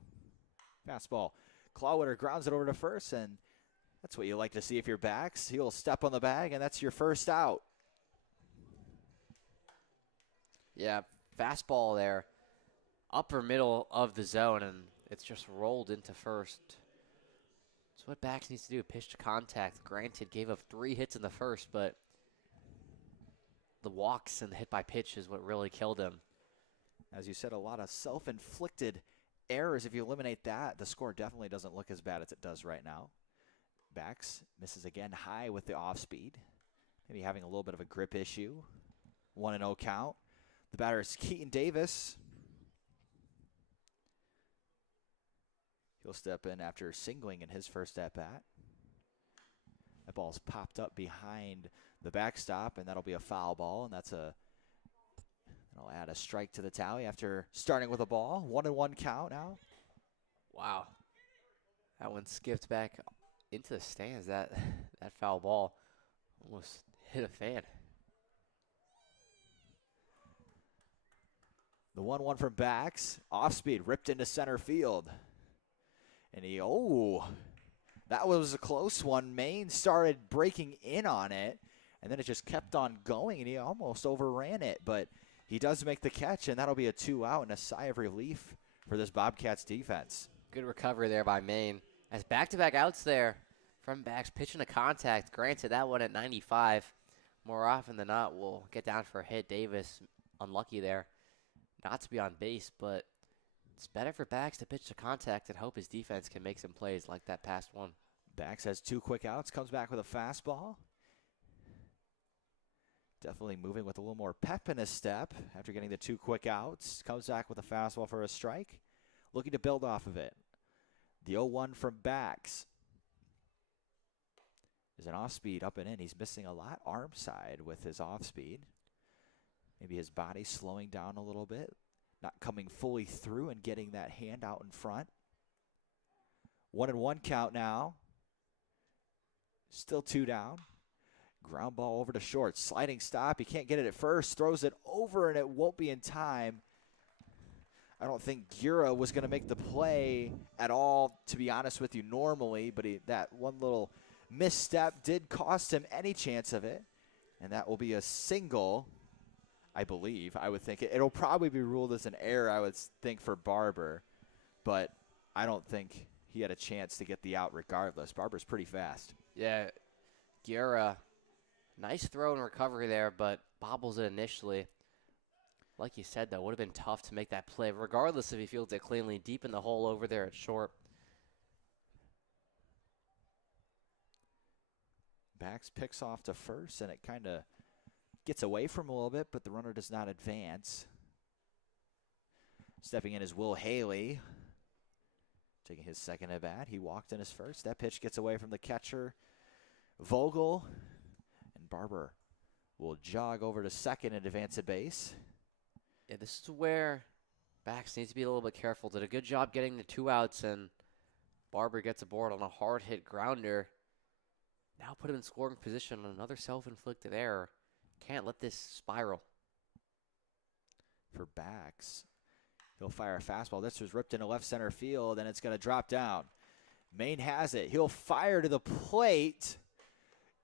Fastball. Clawwater grounds it over to first, and that's what you like to see if you're Bax. He'll step on the bag, and that's your first out. Yeah, fastball there. Upper middle of the zone, and it's just rolled into first. That's what Bax needs to do. Pitch to contact. Granted, gave up 3 hits in the first, but the walks and the hit by pitch is what really killed him. As you said, a lot of self-inflicted errors. If you eliminate that, the score definitely doesn't look as bad as it does right now. Bax misses again high with the off-speed. Maybe having a little bit of a grip issue. 1-0 count. The batter is Keaton Davis. He'll step in after singling in his first at-bat. That ball's popped up behind the backstop, and that'll be a foul ball, and that'll add a strike to the tally after starting with a ball. 1-1 count now. Wow. That one skipped back into the stands. That foul ball almost hit a fan. The 1-1 from Bax. Off speed, ripped into center field. And that was a close one. Maine started breaking in on it, and then it just kept on going, and he almost overran it. But he does make the catch, and that'll be a 2 out and a sigh of relief for this Bobcats defense. Good recovery there by Maine. As back-to-back outs there from Bax, pitching to contact. Granted, that one at 95. More often than not, will get down for a hit. Davis, unlucky there not to be on base, but It's better for Bax to pitch to contact and hope his defense can make some plays like that past one. Bax has 2 quick outs, comes back with a fastball. Definitely moving with a little more pep in his step after getting the 2 quick outs. Comes back with a fastball for a strike. Looking to build off of it. The 0-1 from Bax. Is an off-speed up and in. He's missing a lot arm side with his off-speed. Maybe his body slowing down a little bit. Not coming fully through and getting that hand out in front. 1-1 count now. Still 2 down. Ground ball over to short. Sliding stop. He can't get it at first. Throws it over and it won't be in time. I don't think Gura was going to make the play at all, to be honest with you, normally. But that one little misstep did cost him any chance of it. And that will be a single, I believe. I would think it'll probably be ruled as an error, I would think, for Barber. But I don't think he had a chance to get the out regardless. Barber's pretty fast. Yeah, Gura, nice throw and recovery there, but bobbles it initially. Like you said, though, would have been tough to make that play, regardless if he fields it cleanly deep in the hole over there at short. Bax picks off to first, and it kind of gets away from him a little bit, but the runner does not advance. Stepping in is Will Haley. Taking his second at bat. He walked in his first. That pitch gets away from the catcher, Vogel. And Barber will jog over to second and advance at base. Yeah, this is where Bax needs to be a little bit careful. Did a good job getting the 2 outs, and Barber gets aboard on a hard-hit grounder. Now put him in scoring position on another self-inflicted error. Can't let this spiral. For Bax, he'll fire a fastball. This was ripped into left center field, and it's going to drop down. Maine has it. He'll fire to the plate.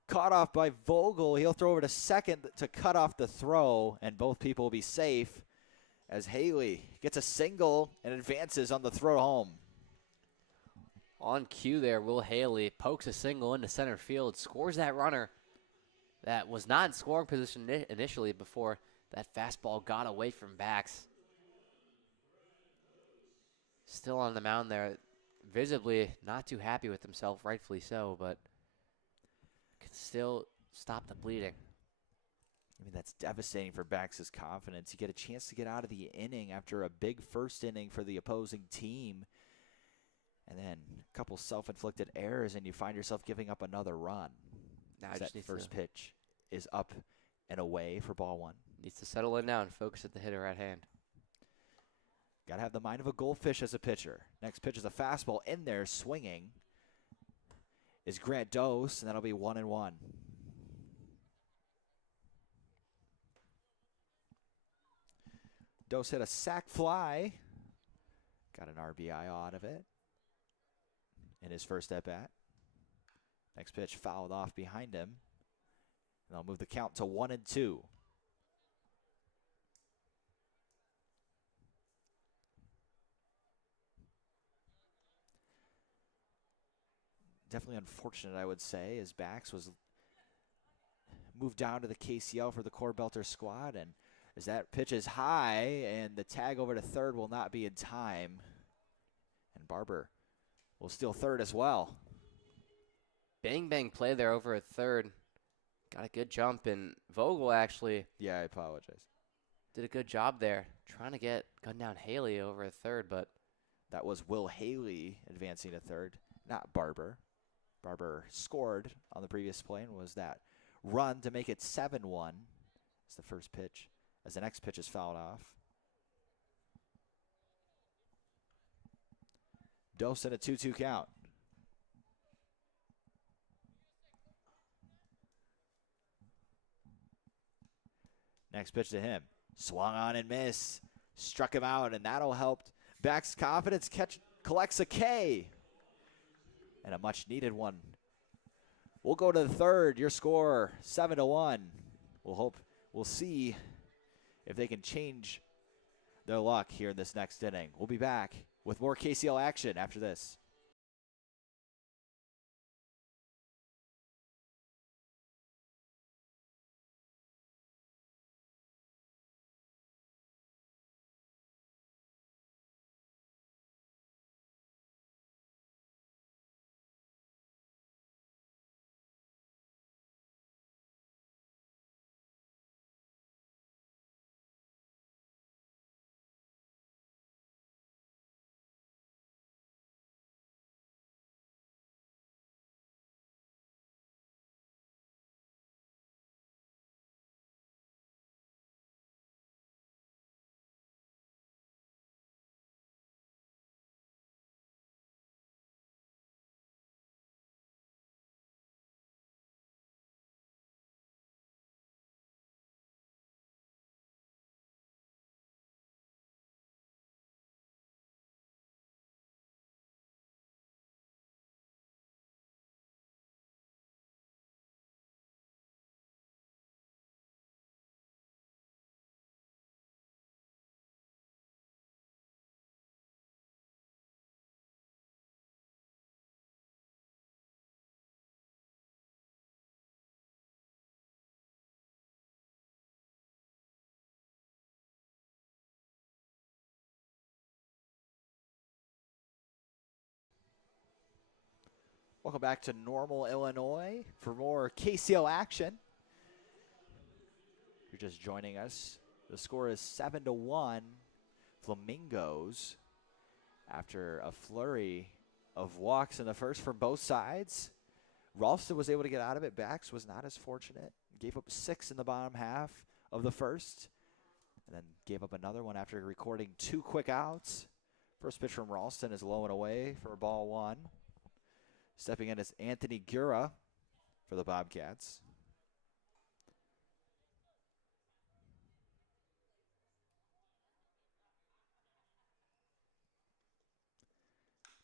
Caught off by Vogel. He'll throw over to second to cut off the throw, and both people will be safe as Haley gets a single and advances on the throw home. On cue there, Will Haley pokes a single into center field, scores that runner that was not in scoring position initially before that fastball got away from Bax. Still on the mound there, visibly not too happy with himself, rightfully so, but can still stop the bleeding. I mean, that's devastating for Bax's confidence. You get a chance to get out of the inning after a big first inning for the opposing team, and then a couple self-inflicted errors, and you find yourself giving up another run. Now that first pitch is up and away for ball 1. Needs to settle in now and focus at the hitter at hand. Got to have the mind of a goldfish as a pitcher. Next pitch is a fastball in there, swinging. Is Grant Dose, and that'll be 1-1. Dose hit a sac fly. Got an RBI out of it in his first at bat. Next pitch fouled off behind him. And they'll move the count to 1-2. Definitely unfortunate, I would say, as Bax was moved down to the KCL for the Core Belter squad. And as that pitch is high, and the tag over to third will not be in time. And Barber will steal third as well. Bang play there over at third. Got a good jump, and Vogel actually. Yeah, I apologize. Did a good job there, trying to gun down Haley over at third, but that was Will Haley advancing to third, not Barber. Barber scored on the previous play and was that run to make it 7-1 as the first pitch, as the next pitch is fouled off. Dose at a 2-2 count. Next pitch to him. Swung on and miss. Struck him out, and that'll help Bax's confidence. Collects a K. And a much-needed one. We'll go to the third. Your score, 7-1. We'll see if they can change their luck here in this next inning. We'll be back with more KCL action after this. Welcome back to Normal, Illinois for more KCL action. If you're just joining us, the score is 7-1 Flamingos after a flurry of walks in the first from both sides. Ralston was able to get out of it. Bax was not as fortunate. Gave up 6 in the bottom half of the first, and then gave up another one after recording 2 quick outs. First pitch from Ralston is low and away for ball 1. Stepping in is Anthony Gura for the Bobcats.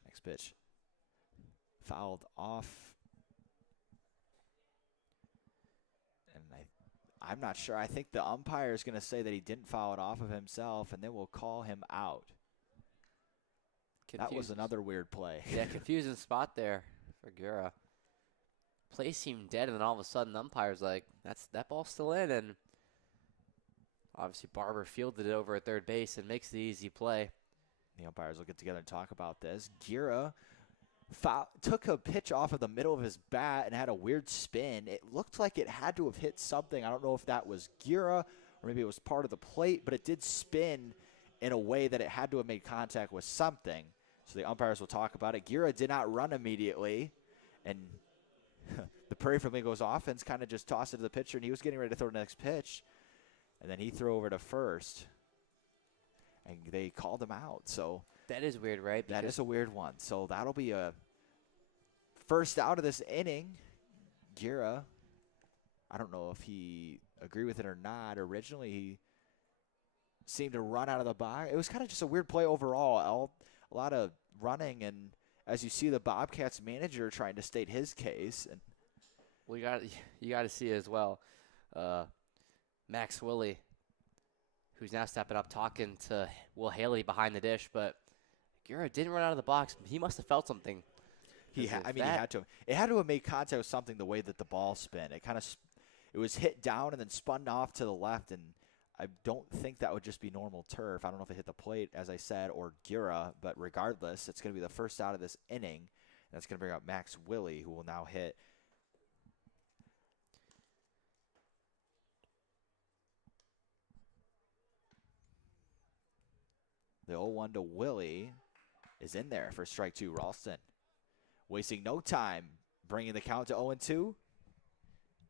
Next pitch. Fouled off. And I'm not sure. I think the umpire is going to say that he didn't foul it off of himself, and then we'll call him out. That was another weird play. Yeah, confusing spot there for Gura. Play seemed dead, and then all of a sudden the umpire's like, that ball's still in, and obviously Barber fielded it over at third base and makes the easy play. The umpires will get together and talk about this. Gura took a pitch off of the middle of his bat and had a weird spin. It looked like it had to have hit something. I don't know if that was Gura or maybe it was part of the plate, but it did spin in a way that it had to have made contact with something. So the umpires will talk about it. Gura did not run immediately, and the Prairie Flamingos offense kind of just tossed it to the pitcher, and he was getting ready to throw the next pitch, and then he threw over to first, and they called him out. So that is weird, right? That is a weird one. So that'll be a first out of this inning. Gura, I don't know if he agreed with it or not. Originally, he seemed to run out of the box. It was kind of just a weird play overall. A lot of running, and as you see the Bobcats manager trying to state his case. And you got to see as well, Max Willie, who's now stepping up talking to Will Haley behind the dish, but Gura didn't run out of the box. He must have felt something. He had to. It had to have made contact with something the way that the ball spin. It was hit down and then spun off to the left, and I don't think that would just be normal turf. I don't know if it hit the plate, as I said, or Gura, but regardless, it's going to be the first out of this inning. That's going to bring up Max Willie, who will now hit. The 0-1 to Willie is in there for strike 2. Ralston wasting no time, bringing the count to 0-2.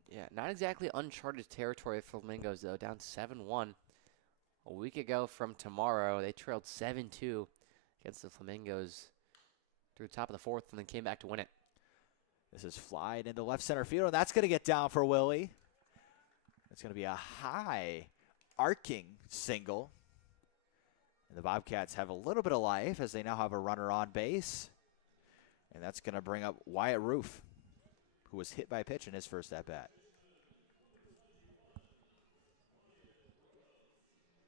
Yeah, not exactly uncharted territory for Flamingos, though. Down 7-1. A week ago from tomorrow, they trailed 7-2 against the Flamingos through the top of the fourth and then came back to win it. This is flied into left center field, and that's going to get down for Willie. It's going to be a high arcing single. And the Bobcats have a little bit of life as they now have a runner on base. And that's going to bring up Wyatt Roof, who was hit by a pitch in his first at-bat.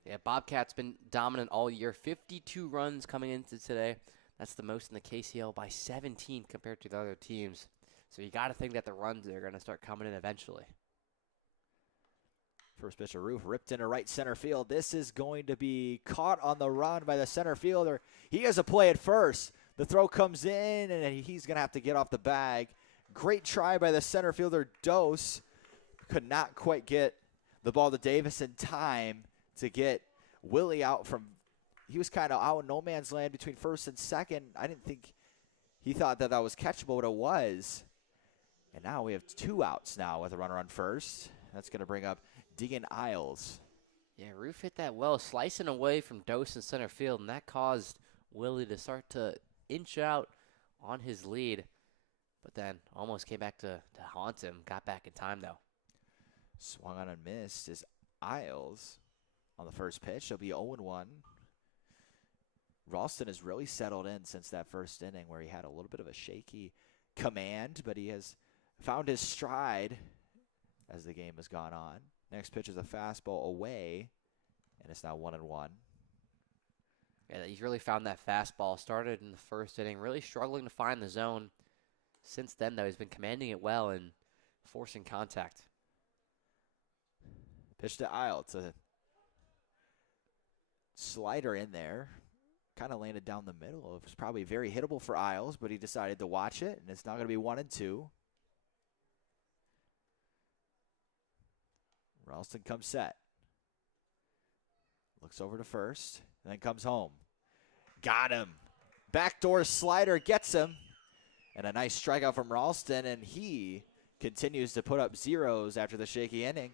Yeah, Bobcats been dominant all year. 52 runs coming into today. That's the most in the KCL by 17 compared to the other teams. So you got to think that the runs are going to start coming in eventually. First pitch of Roof ripped into right center field. This is going to be caught on the run by the center fielder. He has a play at first. The throw comes in, and he's going to have to get off the bag. Great try by the center fielder, Dose. Could not quite get the ball to Davis in time to get Willie out from. He was kind of out in no man's land between first and second. I didn't think he thought that was catchable, but it was. And now we have 2 outs now with a runner on first. That's going to bring up Deegan Isles. Yeah, Roof hit that well, slicing away from Dose in center field, and that caused Willie to start to inch out on his lead. But then almost came back to haunt him. Got back in time, though. Swung on and missed is Isles on the first pitch. He'll be 0-1. Ralston has really settled in since that first inning where he had a little bit of a shaky command, but he has found his stride as the game has gone on. Next pitch is a fastball away, and it's now 1-1. Yeah, he's really found that fastball. Started in the first inning, really struggling to find the zone. Since then, though, he's been commanding it well and forcing contact. Pitch to Isle. It's a slider in there. kind of landed down the middle. It was probably very hittable for Isles, but he decided to watch it, and it's now going to be 1-2. Ralston comes set. Looks over to first, and then comes home. Got him. Backdoor slider gets him. And a nice strikeout from Ralston, and he continues to put up zeros after the shaky inning.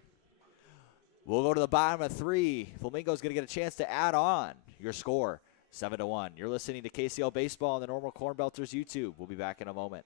We'll go to the bottom of 3. Flamingo's going to get a chance to add on. Your score, 7-1. You're listening to KCL Baseball on the Normal Corn Belters YouTube. We'll be back in a moment.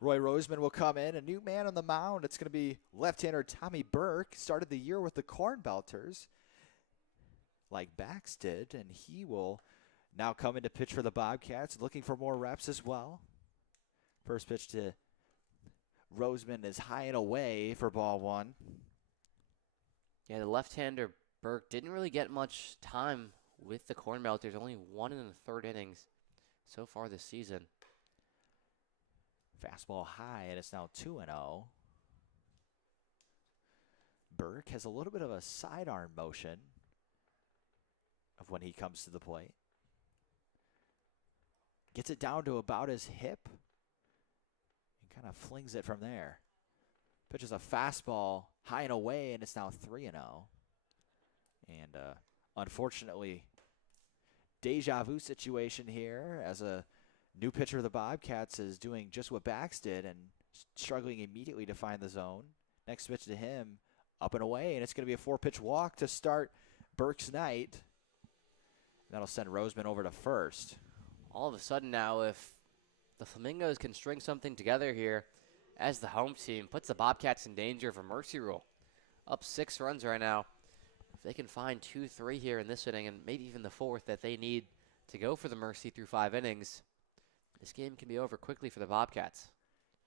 Roy Roseman will come in. A new man on the mound. It's going to be left-hander Tommy Burke. Started the year with the Corn Belters like Bax did, and he will now come in to pitch for the Bobcats, looking for more reps as well. First pitch to Roseman is high and away for ball 1. Yeah, the left-hander Burke didn't really get much time with the Corn Belters. Only 1 in the 3rd innings so far this season. Fastball high, and it's now 2-0. Burke has a little bit of a sidearm motion of when he comes to the plate. Gets it down to about his hip and kind of flings it from there. Pitches a fastball high and away, and it's now 3-0. And unfortunately, deja vu situation here as a new pitcher of the Bobcats is doing just what Bax did and struggling immediately to find the zone. Next pitch to him, up and away, and it's going to be a 4-pitch walk to start Burke's night. That'll send Roseman over to first. All of a sudden now, if the Flamingos can string something together here as the home team, puts the Bobcats in danger of a mercy rule. Up 6 runs right now. If they can find 2-3 here in this inning and maybe even the 4th that they need to go for the mercy through 5 innings, this game can be over quickly for the Bobcats.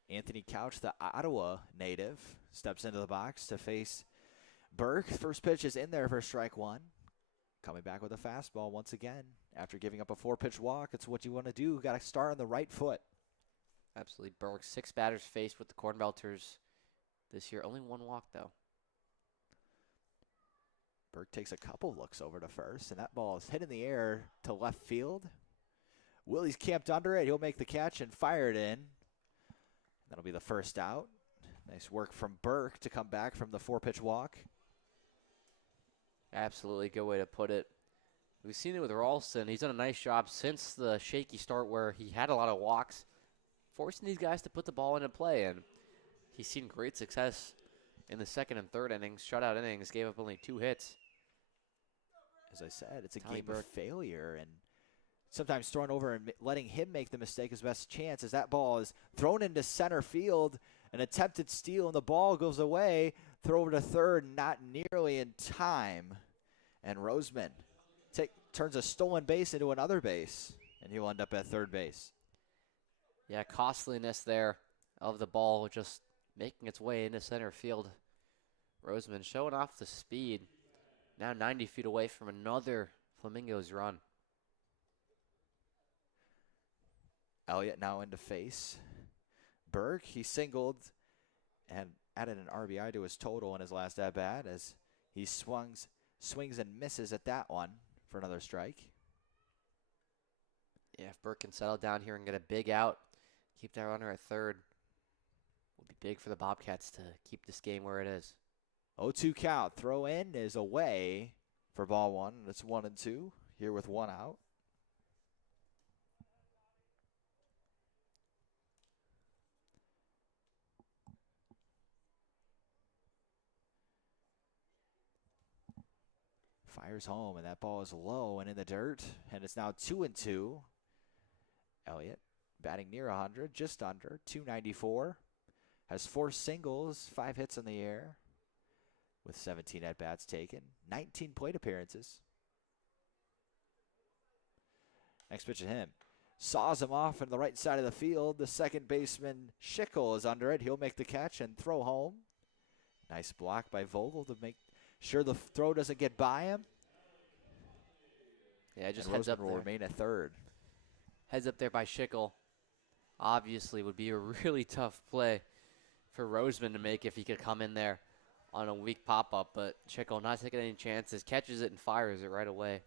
Anthony Couch, the Ottawa native, steps into the box to face Burke. First pitch is in there for strike 1. Coming back with a fastball once again. After giving up a 4-pitch walk, it's what you want to do. Got to start on the right foot. Absolutely. Burke, 6 batters faced with the Corn Belters this year. Only 1 walk, though. Burke takes a couple looks over to first, and that ball is hit in the air to left field. Willie's camped under it. He'll make the catch and fire it in. That'll be the first out. Nice work from Burke to come back from the 4-pitch walk. Absolutely good way to put it. We've seen it with Ralston. He's done a nice job since the shaky start where he had a lot of walks, forcing these guys to put the ball into play. And he's seen great success in the 2nd and 3rd innings, shutout innings, gave up only 2 hits. As I said, it's a Tommy game Burke. of failure, and sometimes throwing over and letting him make the mistake his best chance, as that ball is thrown into center field. An attempted steal, and the ball goes away. Throw over to third, not nearly in time. And Roseman turns a stolen base into another base, and he'll end up at third base. Yeah, costliness there of the ball just making its way into center field. Roseman showing off the speed. Now 90 feet away from another Flamingos run. Elliott now into face Burke. He singled and added an RBI to his total in his last at-bat as he swings and misses at that one for another strike. Yeah, if Burke can settle down here and get a big out, keep that runner at third, would be big for the Bobcats to keep this game where it is. 0-2 count. Throw in is away for ball one. It's 1-2 here with one out. Fires home, and that ball is low and in the dirt, and it's now 2-2. Elliott batting near 100, just under, 294. Has 4 singles, 5 hits in the air, with 17 at-bats taken, 19 plate appearances. Next pitch to him. Saws him off on the right side of the field. The second baseman, Schickel, is under it. He'll make the catch and throw home. Nice block by Vogel to make sure the throw doesn't get by him. Yeah, just and heads up will there. remain at third. Heads up there by Schickel. Obviously would be a really tough play for Roseman to make if he could come in there on a weak pop-up, but Schickel not taking any chances, catches it and fires it right away.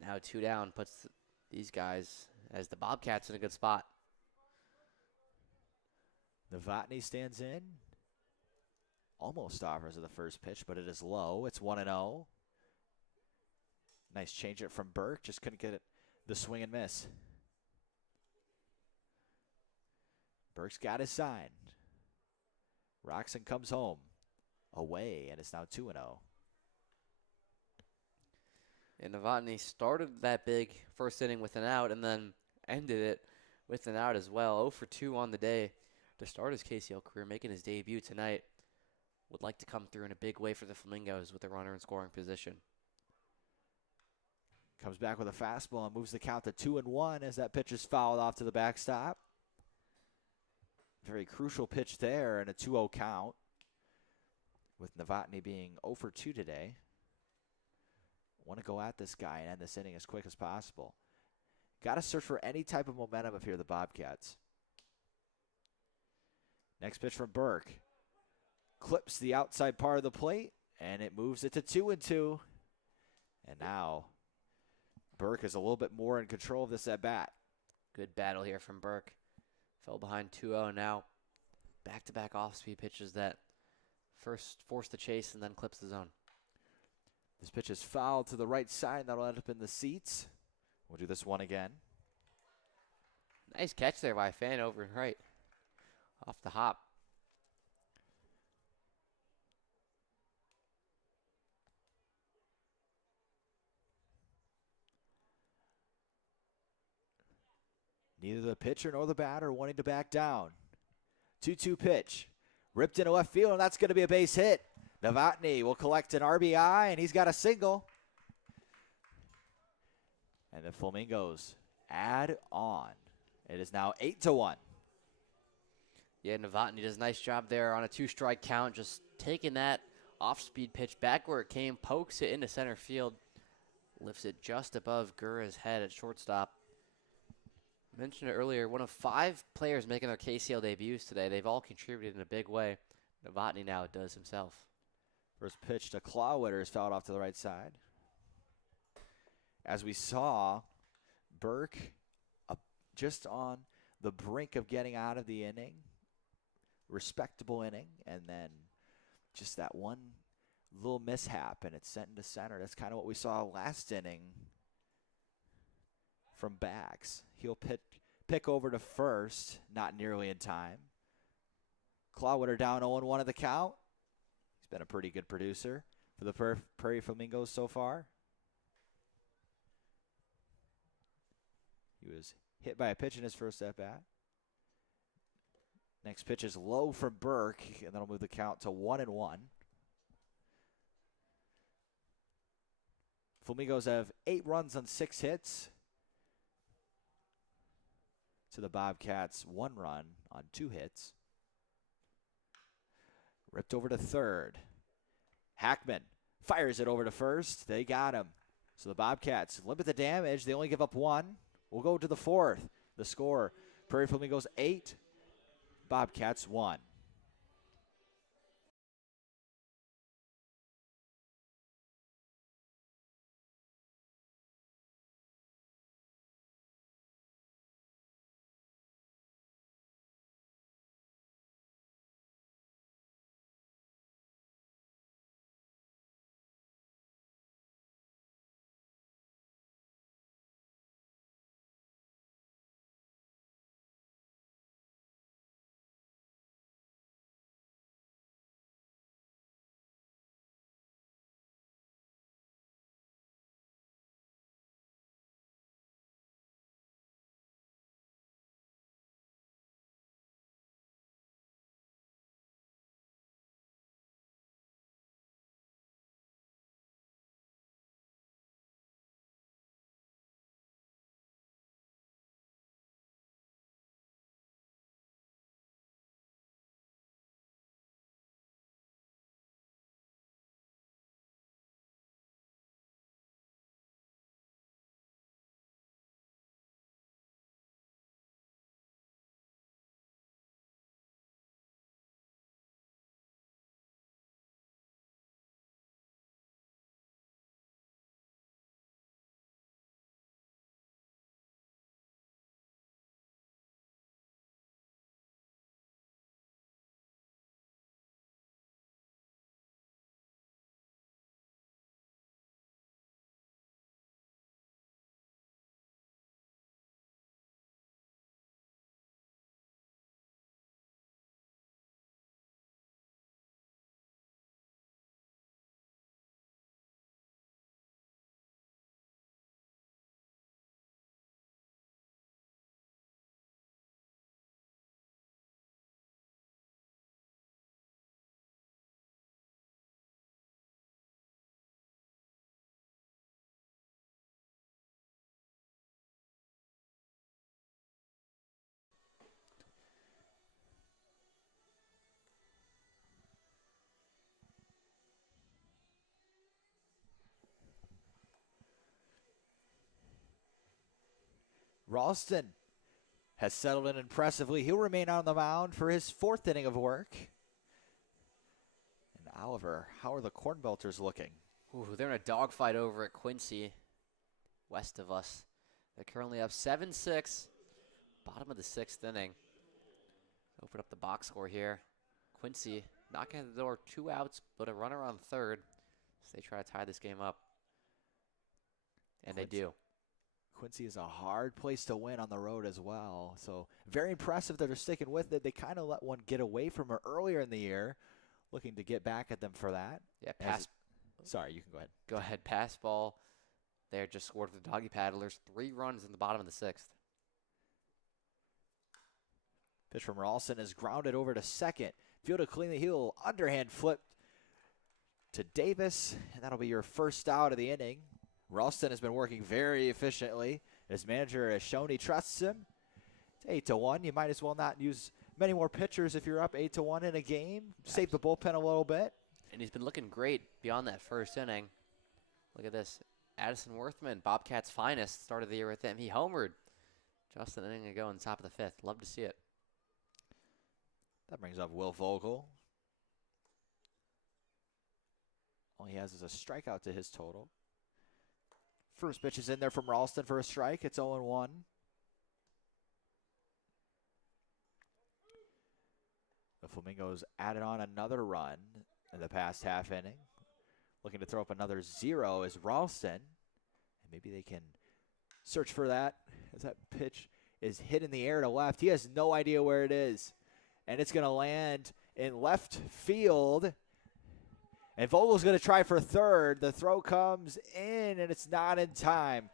Now 2 down, puts these guys as the Bobcats in a good spot. Novotny stands in. Almost offers of the first pitch, but it is low. It's 1-0. Nice change it from Burke. Just couldn't get it. The swing and miss. Burke's got his sign. Roxon comes home. Away, and it's now 2-0. And Novotny started that big first inning with an out and then ended it with an out as well. 0 for 2 on the day to start his KCL career, making his debut tonight. Would like to come through in a big way for the Flamingos with a runner in scoring position. Comes back with a fastball and moves the count to 2-1 as that pitch is fouled off to the backstop. Very crucial pitch there and a 2-0 count, with Novotny being 0 for 2 today. Want to go at this guy and end this inning as quick as possible. Got to search for any type of momentum if you're the Bobcats. Next pitch from Burke. Clips the outside part of the plate, and it moves it to 2-2. And now Burke is a little bit more in control of this at-bat. Good battle here from Burke. Fell behind 2-0 now. Back-to-back off-speed pitches that first force the chase and then clips the zone. This pitch is fouled to the right side. That'll end up in the seats. We'll do this one again. Nice catch there by Fan over right. Off the hop. Neither the pitcher nor the batter wanting to back down. 2-2 pitch. Ripped into left field, and that's going to be a base hit. Novotny will collect an RBI, and he's got a single. And the Flamingos add on. It is now 8-1. Yeah, Novotny does a nice job there on a 2-strike count, just taking that off-speed pitch back where it came, pokes it into center field, lifts it just above Gura's head at shortstop. Mentioned it earlier, one of 5 players making their KCL debuts today. They've all contributed in a big way. Novotny now does himself. First pitch to Clawwitter is fouled off to the right side. As we saw, Burke just on the brink of getting out of the inning. Respectable inning, and then just that one little mishap, and it's sent into center. That's kind of what we saw last inning from Bax. He'll pick over to first, not nearly in time. Clawwitter down 0-1 at the count. He's been a pretty good producer for the Prairie Flamingos so far. was hit by a pitch in his first at-bat. Next pitch is low from Burke, and that'll move the count to 1-1. Flamingos have 8 runs on 6 hits. To the Bobcats, 1 run on 2 hits. Ripped over to third. Hackman fires it over to first. They got him. So the Bobcats limit the damage. They only give up 1. We'll go to the 4th. The score, Prairie Flamingos 8, Bobcats 1. Ralston has settled in impressively. He'll remain on the mound for his 4th inning of work. And Oliver, how are the Corn Belters looking? Ooh, they're in a dogfight over at Quincy, west of us. They're currently up 7-6, bottom of the 6th inning. Open up the box score here. Quincy knocking at the door, 2 outs, but a runner on third. So they try to tie this game up. And Quincy. they do. Quincy is a hard place to win on the road as well. So very impressive that they're sticking with it. They kind of let one get away from her earlier in the year. Looking to get back at them for that. Yeah, pass. Sorry, you can go ahead. Go ahead, pass ball. There just scored for the Doggy Paddlers. 3 runs in the bottom of the 6th. Pitch from Ralston is grounded over to second. Fielded cleanly. He'll underhand flip to Davis, and that'll be your first out of the inning. Ralston has been working very efficiently. His manager has shown he trusts him. It's 8-1. You might as well not use many more pitchers if you're up 8-1 in a game. Save the bullpen a little bit. And he's been looking great beyond that first inning. Look at this. Addison Worthman, Bobcats' finest, started the year with him. He homered just an inning ago in the top of the 5th. Love to see it. That brings up Will Vogel. All he has is a strikeout to his total. First pitch is in there from Ralston for a strike. It's 0-1. The Flamingos added on another run in the past half inning. Looking to throw up another 0 is Ralston. And maybe they can search for that as that pitch is hit in the air to left. He has no idea where it is. And it's going to land in left field. And Vogel's going to try for third. The throw comes in, and it's not in time.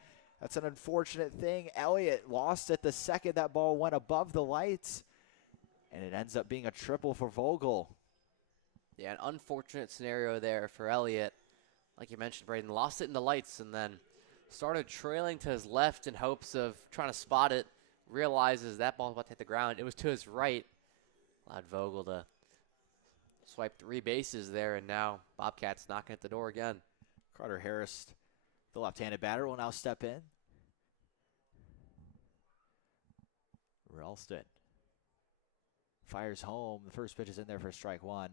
That's an unfortunate thing. Elliott lost it the second that ball went above the lights, and it ends up being a triple for Vogel. Yeah, an unfortunate scenario there for Elliott. Like you mentioned, Braden lost it in the lights and then started trailing to his left in hopes of trying to spot it. Realizes that ball's about to hit the ground. It was to his right. Allowed Vogel to swipe 3 bases there, and now Bobcats knocking at the door again. Carter Harris, the left-handed batter, will now step in. Ralston fires home. The first pitch is in there for strike one.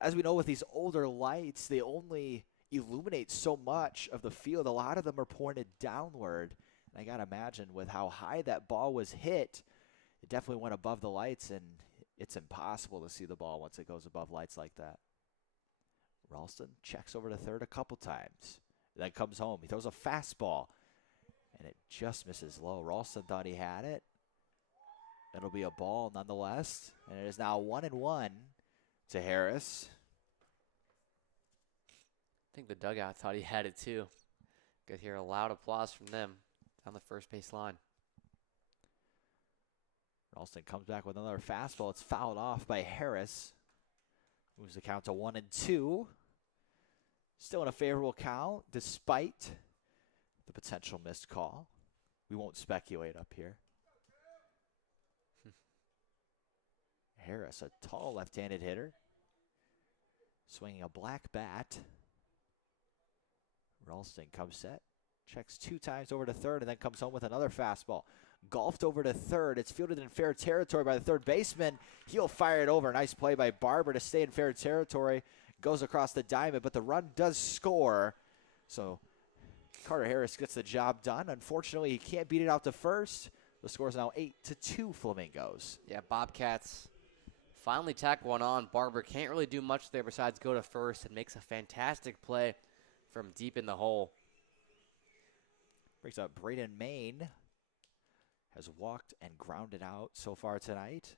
As we know, with these older lights, they only illuminate so much of the field. A lot of them are pointed downward. And I got to imagine with how high that ball was hit, it definitely went above the lights, and it's impossible to see the ball once it goes above lights like that. Ralston checks over to third a couple times, then comes home. He throws a fastball, and it just misses low. Ralston thought he had it. It'll be a ball nonetheless, and it is now 1-1 to Harris. I think the dugout thought he had it too. Could hear a loud applause from them down the first base line. Ralston comes back with another fastball. It's fouled off by Harris. Moves the count to 1-2. Still in a favorable count despite the potential missed call. We won't speculate up here. Harris, a tall left-handed hitter, swinging a black bat. Ralston comes set, checks 2 times over to third, and then comes home with another fastball. Golfed over to third. It's fielded in fair territory by the third baseman. He'll fire it over. Nice play by Barber to stay in fair territory. Goes across the diamond, but the run does score. So Carter Harris gets the job done. Unfortunately, he can't beat it out to first. The score is now 8-2 Flamingos. Yeah, Bobcats finally tack one on. Barber can't really do much there besides go to first and makes a fantastic play from deep in the hole. Brings up Braden Main. Has walked and grounded out so far tonight.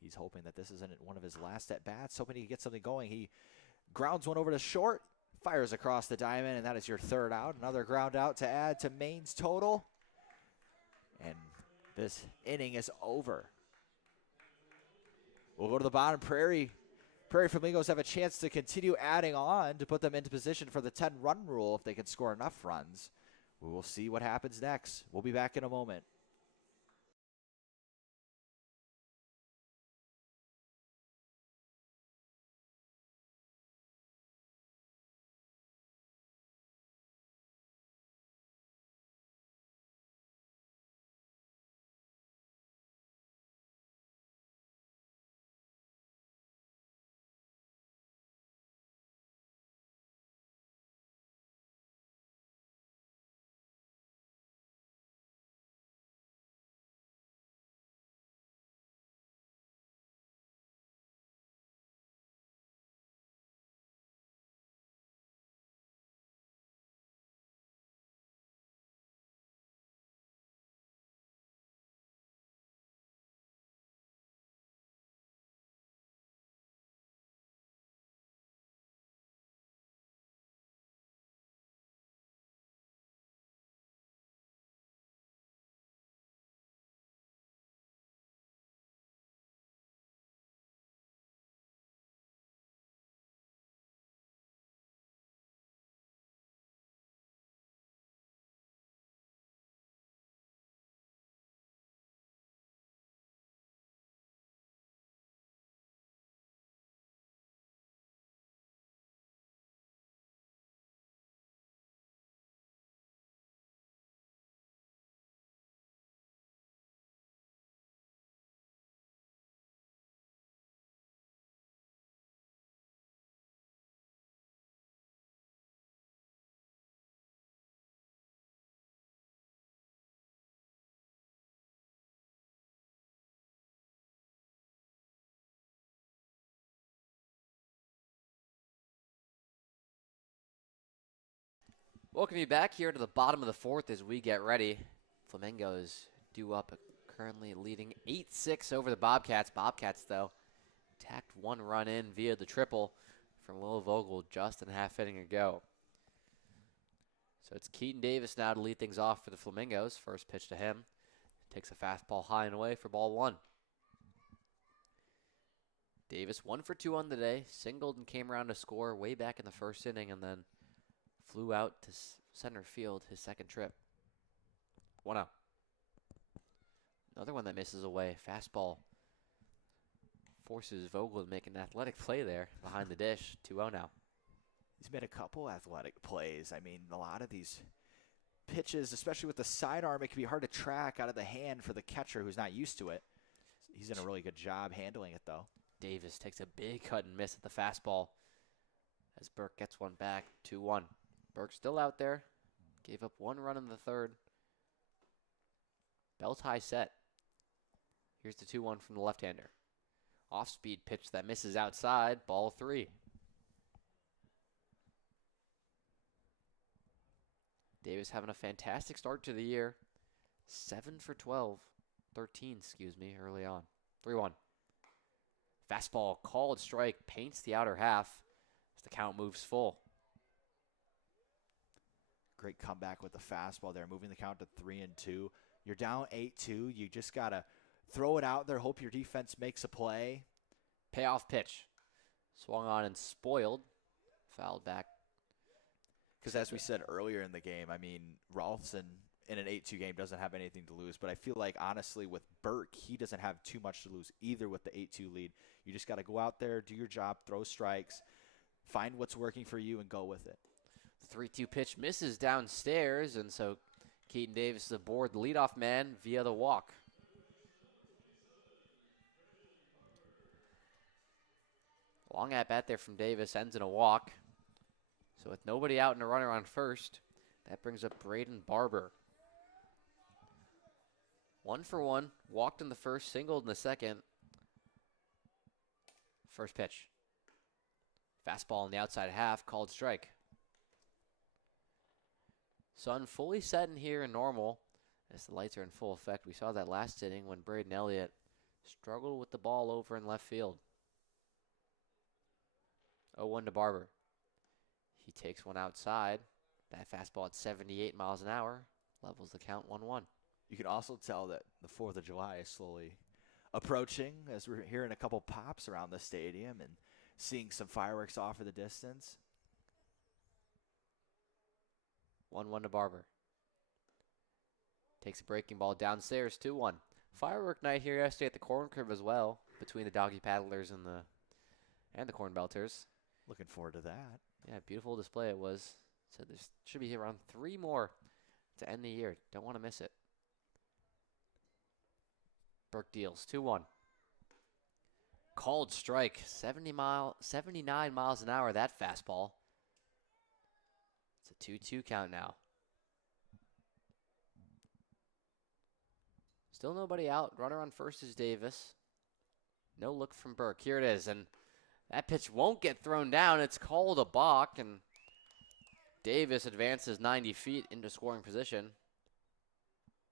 He's hoping that this isn't one of his last at-bats, hoping he can get something going. He grounds one over to short, fires across the diamond, and that is your third out. Another ground out to add to Maine's total. And this inning is over. We'll go to the bottom. Prairie Flamingos have a chance to continue adding on to put them into position for the 10-run rule if they can score enough runs. We will see what happens next. We'll be back in a moment. Welcome you back here to the bottom of the fourth as we get ready. Flamingos due up, currently leading 8-6 over the Bobcats. Bobcats, though, tacked 1 run in via the triple from Will Vogel just in a half inning ago. So it's Keaton Davis now to lead things off for the Flamingos. First pitch to him. Takes a fastball high and away for ball 1. Davis 1 for 2 on the day. Singled and came around to score way back in the first inning and then flew out to center field his second trip. 1-0. Another one that misses away. Fastball forces Vogel to make an athletic play there behind the dish. 2-0 now. He's made a couple athletic plays. I mean, a lot of these pitches, especially with the sidearm, it can be hard to track out of the hand for the catcher who's not used to it. He's done a really good job handling it, though. Davis takes a big cut and miss at the fastball as Burke gets one back. 2-1. Burke still out there. Gave up 1 run in the third. Bell tie set. Here's the 2-1 from the left-hander. Off-speed pitch that misses outside. Ball 3. Davis having a fantastic start to the year. 7 for 12. 13, excuse me, early on. 3-1. Fastball called strike. Paints the outer half as the count moves full. Great comeback with the fastball there, moving the count to 3-2. You're down 8-2. You just got to throw it out there, hope your defense makes a play. Payoff pitch. Swung on and spoiled. Fouled back. Because as we said earlier in the game, I mean, Rolfson in an 8-2 game doesn't have anything to lose. But I feel like, honestly, with Burke, he doesn't have too much to lose either with the 8-2 lead. You just got to go out there, do your job, throw strikes, find what's working for you, and go with it. The 3-2 pitch misses downstairs, and so Keaton Davis is aboard the leadoff man via the walk. Long at bat there from Davis, ends in a walk. So with nobody out and a runner on first, that brings up Braden Barber. 1 for 1, walked in the first, singled in the second. First pitch. Fastball on the outside half, called strike. Sun fully set in here in normal as the lights are in full effect. We saw that last inning when Braden Elliott struggled with the ball over in left field. 0-1 to Barber. He takes one outside. That fastball at 78 miles an hour levels the count 1-1. You can also tell that the 4th of July is slowly approaching as we're hearing a couple pops around the stadium and seeing some fireworks off in the distance. 1-1 to Barber. Takes a breaking ball downstairs, 2-1. Firework night here yesterday at the Corn Crib as well, between the Doggy Paddlers and the Corn Belters. Looking forward to that. Yeah, beautiful display it was. So there should be around 3 more to end the year. Don't want to miss it. Burke deals, 2-1. Called strike, 79 miles an hour, that fastball. It's a 2-2 count now. Still nobody out. Runner on first is Davis. No look from Burke. Here it is, and that pitch won't get thrown down. It's called a balk, and Davis advances 90 feet into scoring position.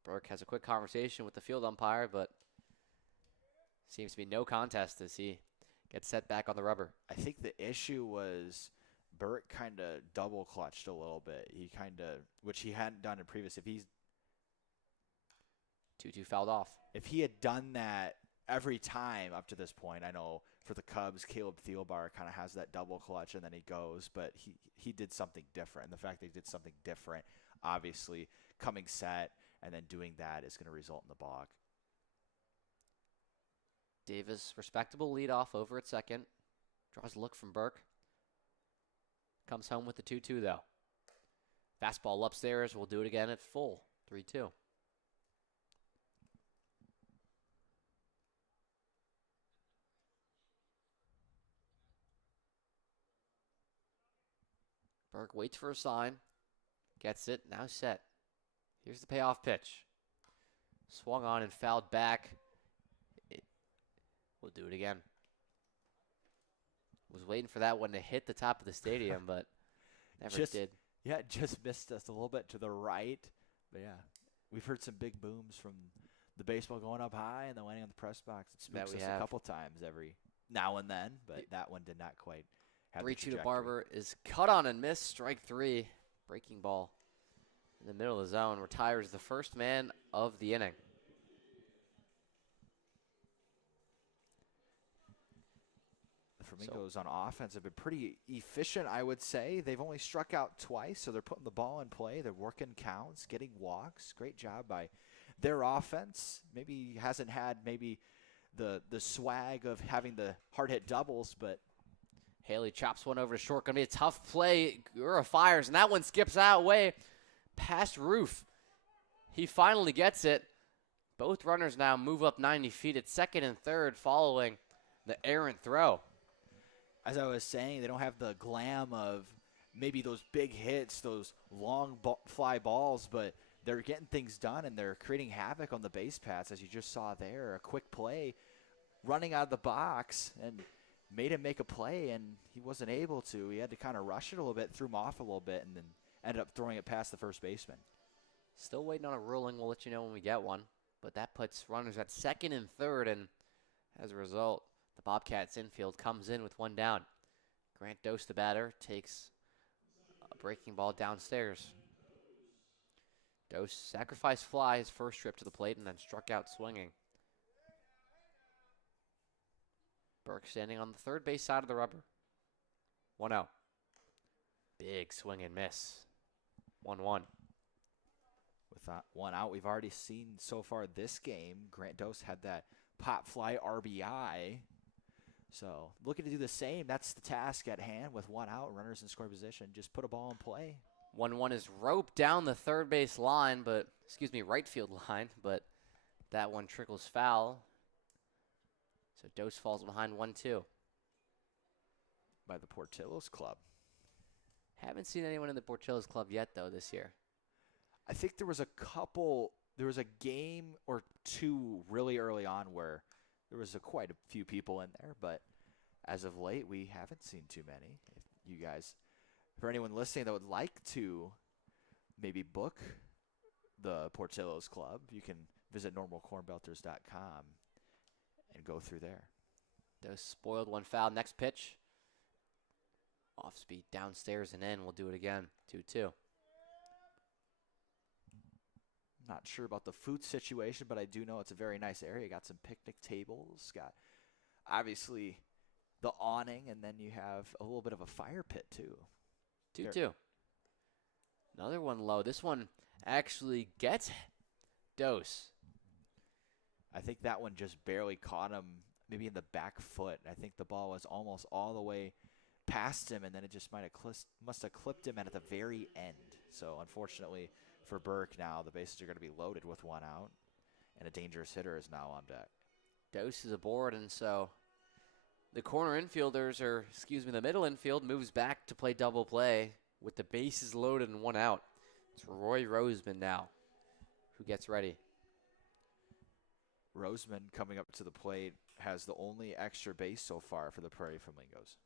Burke has a quick conversation with the field umpire, but seems to be no contest as he gets set back on the rubber. I think the issue was Burke kind of double clutched a little bit. He kind of, which he hadn't done in previous. If he's 2-2 fouled off. If he had done that every time up to this point, I know for the Cubs, Caleb Thielbar kind of has that double clutch and then he goes, but he did something different. And the fact that he did something different, obviously coming set and then doing that is going to result in the balk. Davis, respectable leadoff over at second. Draws a look from Burke. Comes home with the 2-2 though. Fastball upstairs. We'll do it again at full. 3-2. Burke waits for a sign. Gets it. Now set. Here's the payoff pitch. Swung on and fouled back. We'll do it again. Was waiting for that one to hit the top of the stadium, but never did. Yeah, it just missed us a little bit to the right. But yeah, we've heard some big booms from the baseball going up high and then landing on the press box. It spooks us a couple times every now and then, but that one did not quite have the 3-2 trajectory. to Barber is cut on and missed. Strike 3. Breaking ball in the middle of the zone, retires the first man of the inning. The Flamingos on offense have been pretty efficient, I would say. They've only struck out twice, so they're putting the ball in play. They're working counts, getting walks. Great job by their offense. Maybe hasn't had maybe the swag of having the hard-hit doubles, but Haley chops one over to short. Going to be a tough play. Gura fires, and that one skips out way past Roof. He finally gets it. Both runners now move up 90 feet at second and third following the errant throw. As I was saying, they don't have the glam of maybe those big hits, those long fly balls, but they're getting things done, and they're creating havoc on the base paths, as you just saw there. A quick play, running out of the box, and made him make a play, and he wasn't able to. He had to kind of rush it a little bit, threw him off a little bit, and then ended up throwing it past the first baseman. Still waiting on a ruling. We'll let you know when we get one. But that puts runners at second and third, and as a result, the Bobcats infield comes in with one down. Grant Dose, the batter, takes a breaking ball downstairs. Dose sacrificed fly his first trip to the plate and then struck out swinging. Burke standing on the third base side of the rubber. 1-0. Big swing and miss. 1-1. With that one out, we've already seen so far this game, Grant Dose had that pop fly RBI. So looking to do the same. That's the task at hand with one out, runners in scoring position. Just put a ball in play. 1-1 is roped down the third base line, right field line, but that one trickles foul. So Dose falls behind 1-2. By the Portillo's club. Haven't seen anyone in the Portillo's club yet, though, this year. I think there was a game or two really early on where there was quite a few people in there, but as of late, we haven't seen too many. If you guys, for anyone listening that would like to maybe book the Portillo's Club, you can visit normalcornbelters.com and go through there. Dose spoiled one foul. Next pitch. Off speed downstairs and in. We'll do it again. 2-2. Not sure about the food situation, but I do know it's a very nice area. Got some picnic tables, got obviously the awning, and then you have a little bit of a fire pit too. 2-2. Another one low. This one actually gets Dose. I think that one just barely caught him, maybe in the back foot. I think the ball was almost all the way past him, and then it just must have clipped him at the very end. So unfortunately for Burke, now the bases are going to be loaded with one out, and a dangerous hitter is now on deck. Dose is aboard, and so the the middle infield moves back to play double play with the bases loaded and one out. It's Roy Roseman now who gets ready. Roseman coming up to the plate has the only extra base so far for the Prairie Flamingos.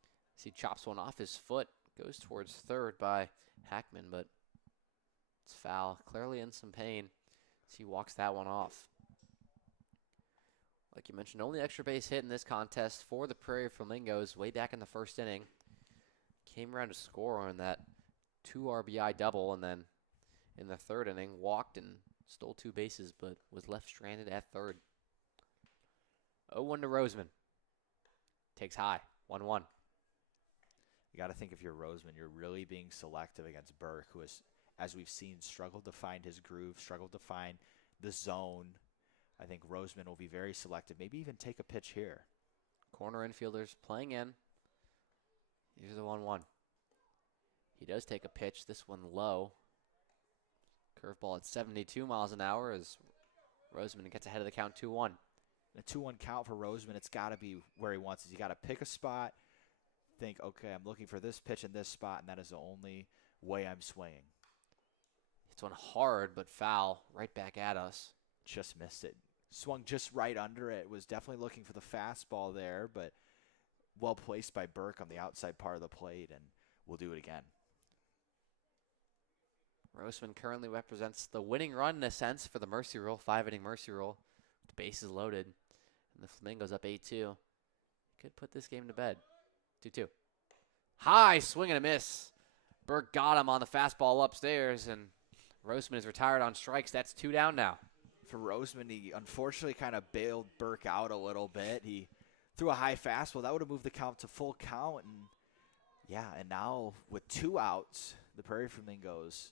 He chops one off his foot, goes towards third by Hackman, but it's foul. Clearly in some pain as he walks that one off. Like you mentioned, only extra base hit in this contest for the Prairie Flamingos way back in the first inning. Came around to score on that 2 RBI double, and then in the third inning walked and stole 2 bases, but was left stranded at third. 0-1 to Roseman. Takes high. 1-1. You got to think if you're Roseman, you're really being selective against Burke, who has, as we've seen, struggled to find his groove, struggled to find the zone. I think Roseman will be very selective, maybe even take a pitch here. Corner infielders playing in. Here's the 1-1. He does take a pitch, this one low. Curveball at 72 miles an hour as Roseman gets ahead of the count 2-1. A 2-1 count for Roseman, it's got to be where he wants it. You got to pick a spot, think, okay, I'm looking for this pitch in this spot, and that is the only way I'm swinging. It's one hard but foul right back at us. Just missed it. Swung just right under it. Was definitely looking for the fastball there, but well placed by Burke on the outside part of the plate, and we'll do it again. Roseman currently represents the winning run in a sense for the Mercy Rule, 5-inning Mercy Rule. The bases loaded, and the Flamingos up 8-2. Could put this game to bed. 2-2. High swing and a miss. Burke got him on the fastball upstairs, and Roseman is retired on strikes. That's 2 down now. For Roseman, he unfortunately kind of bailed Burke out a little bit. He threw a high fastball. That would have moved the count to full count. And yeah, and now with 2 outs, the Prairie Flamingos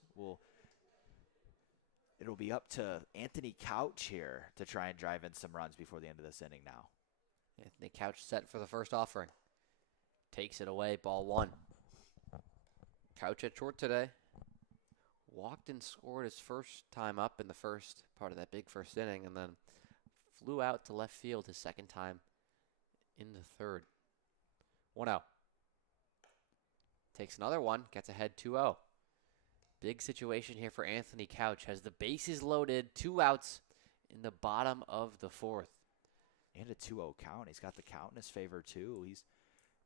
it'll be up to Anthony Couch here to try and drive in some runs before the end of this inning now. Anthony Couch set for the first offering. Takes it away, ball 1. Couch at short today. Walked and scored his first time up in the first part of that big first inning, and then flew out to left field his second time in the third. 1-0. Takes another one, gets ahead 2-0. Big situation here for Anthony Couch. Has the bases loaded, 2 outs in the bottom of the 4th. And a 2-0 count. He's got the count in his favor, too. He's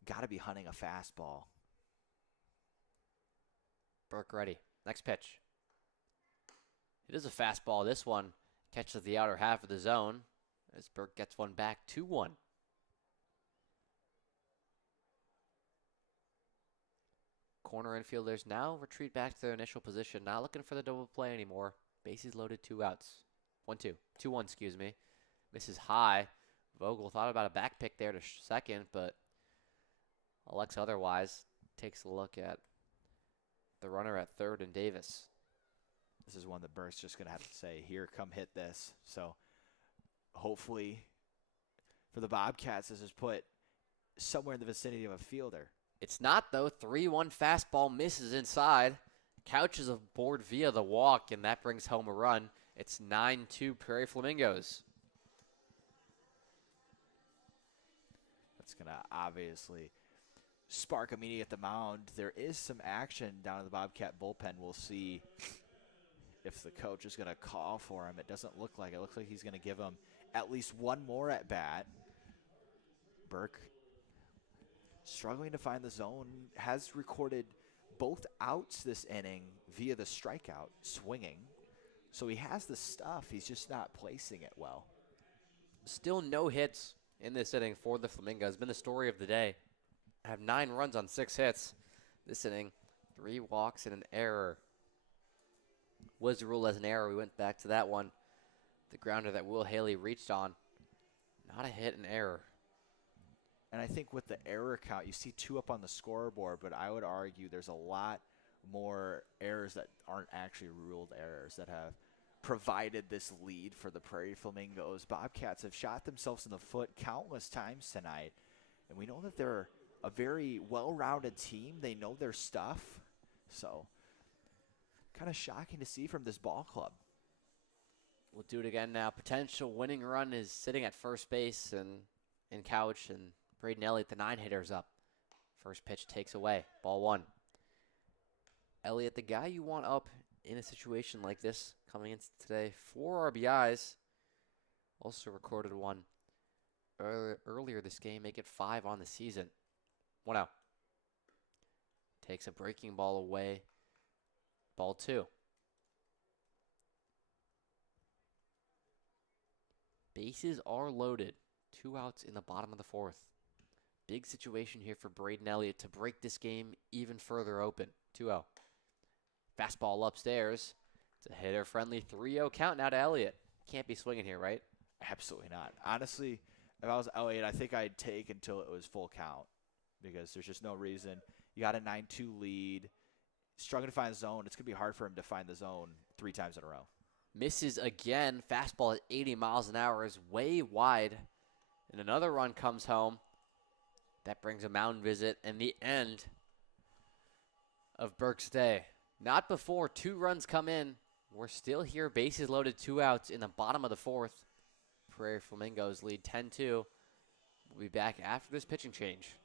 got to be hunting a fastball. Burke ready. Next pitch. It is a fastball. This one catches the outer half of the zone as Burke gets one back, 2-1. Corner infielders now retreat back to their initial position. Not looking for the double play anymore. Bases loaded, 2 outs. 1-2. 2-1, excuse me. Misses high. Vogel thought about a back pick there to second, but elects otherwise. Takes a look at the runner at third and Davis. This is one that Burke's just going to have to say, here, come hit this. So hopefully for the Bobcats, this is put somewhere in the vicinity of a fielder. It's not, though. 3-1 fastball misses inside. Couch is aboard via the walk, and that brings home a run. It's 9-2 Prairie Flamingos. That's going to obviously spark a meeting at the mound. There is some action down in the Bobcat bullpen. We'll see if the coach is going to call for him. It doesn't look like it. It looks like he's going to give him at least one more at bat. Burke struggling to find the zone, has recorded both outs this inning via the strikeout, swinging. So he has the stuff. He's just not placing it well. Still no hits in this inning for the Flamingos. Been the story of the day. Have 9 runs on 6 hits. This inning, 3 walks and an error. Was ruled as an error. We went back to that one. The grounder that Will Haley reached on. Not a hit, an error. And I think with the error count, you see 2 up on the scoreboard, but I would argue there's a lot more errors that aren't actually ruled errors that have provided this lead for the Prairie Flamingos. Bobcats have shot themselves in the foot countless times tonight, and we know that they're a very well-rounded team. They know their stuff, so kind of shocking to see from this ball club. We'll do it again now. Potential winning run is sitting at first base and Couch, and Braden Elliott, the 9-hitter's up. First pitch takes away. Ball 1. Elliott, the guy you want up in a situation like this coming in today. 4 RBIs. Also recorded one earlier this game. Make it 5 on the season. 1 out. Takes a breaking ball away. Ball 2. Bases are loaded. 2 outs in the bottom of the 4th. Big situation here for Braden Elliott to break this game even further open. 2-0. Fastball upstairs. It's a hitter-friendly 3-0 count now to Elliott. Can't be swinging here, right? Absolutely not. Honestly, if I was Elliott, I think I'd take until it was full count because there's just no reason. You got a 9-2 lead. Struggling to find the zone. It's going to be hard for him to find the zone 3 times in a row. Misses again. Fastball at 80 miles an hour is way wide. And another run comes home. That brings a mound visit and the end of Burke's day. Not before 2 runs come in. We're still here. Bases loaded, 2 outs in the bottom of the 4th. Prairie Flamingos lead 10-2. We'll be back after this pitching change.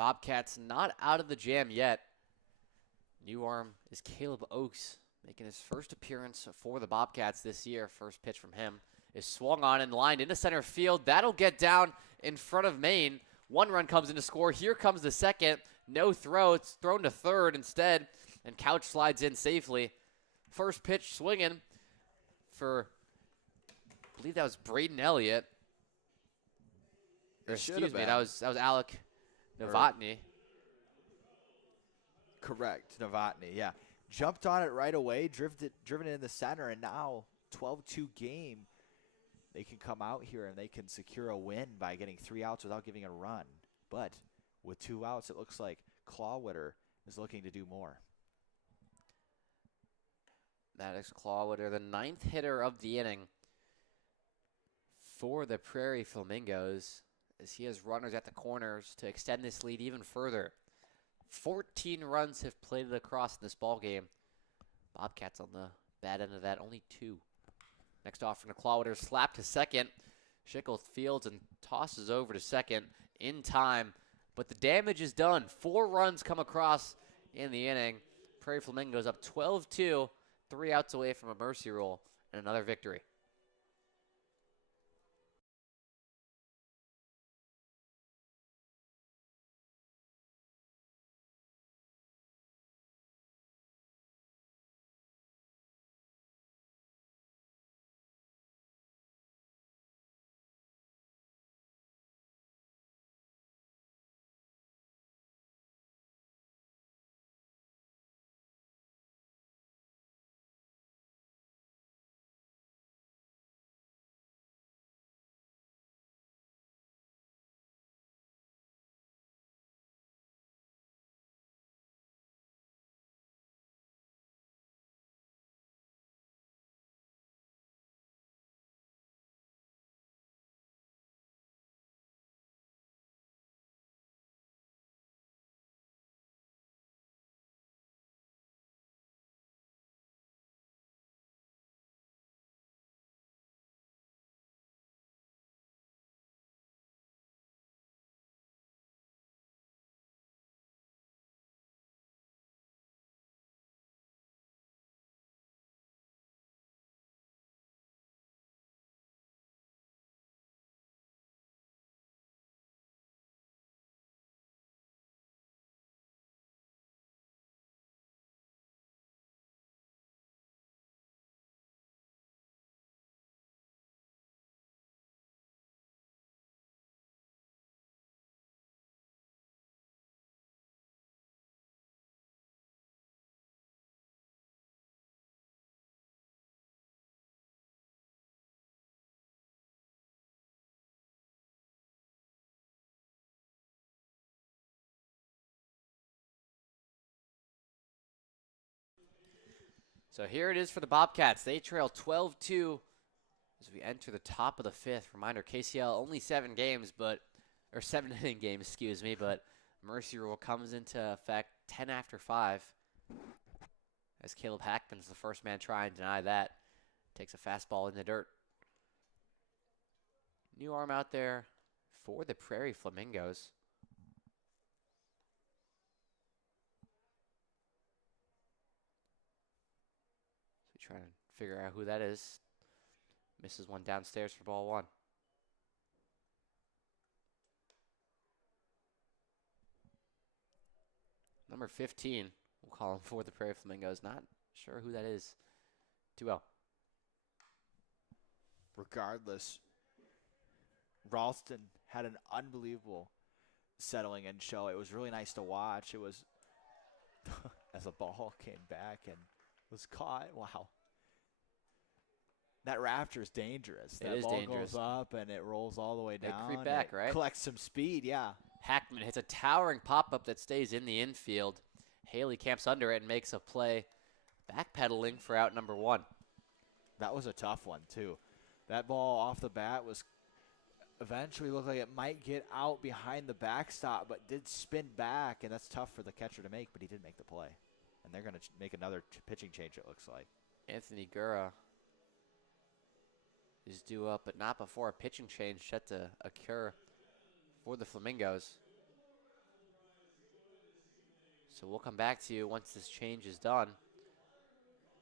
Bobcats not out of the jam yet. New arm is Caleb Oakes, making his first appearance for the Bobcats this year. First pitch from him is swung on and lined into center field. That'll get down in front of Maine. One run comes in to score. Here comes the second. No throw. It's thrown to third instead, and Couch slides in safely. First pitch swinging for, I believe that was Braden Elliott. Or excuse me, that was Alec Novotny. Correct, Novotny, yeah. Jumped on it right away, driven it in the center, and now 12-2 game. They can come out here and they can secure a win by getting 3 outs without giving a run. But with 2 outs, it looks like Clawwitter is looking to do more. That is Clawwitter, the 9th hitter of the inning for the Prairie Flamingos, as he has runners at the corners to extend this lead even further. 14 runs have played across in this ball game. Bobcats on the bad end of that, only 2. Next offering to Clawwitter, slap to second. Schickel fields and tosses over to second in time, but the damage is done. 4 runs come across in the inning. Prairie Flamingos up 12-2, 3 outs away from a mercy rule and another victory. So here it is for the Bobcats. They trail 12-2 as we enter the top of the 5th. Reminder, KCL only 7 games, but, or 7 inning games, excuse me, but mercy rule comes into effect 10 after 5. As Caleb Hackman's the first man trying to deny that. Takes a fastball in the dirt. New arm out there for the Prairie Flamingos. Trying to figure out who that is. Misses one downstairs for ball 1. Number 15, we'll call him for the Prairie Flamingos. Not sure who that is. 2-0. Regardless, Ralston had an unbelievable settling in show. It was really nice to watch. It was as the ball came back and was caught. Wow. That Raptor is dangerous. That ball goes up and it rolls all the way down. They creep back, right? Collects some speed, yeah. Hackman hits a towering pop-up that stays in the infield. Haley camps under it and makes a play, backpedaling for out number 1. That was a tough one, too. That ball off the bat was eventually looked like it might get out behind the backstop, but did spin back, and that's tough for the catcher to make, but he did make the play. And they're going to make another pitching change, it looks like. Anthony Gura is due up, but not before a pitching change set to occur for the Flamingos. So we'll come back to you once this change is done.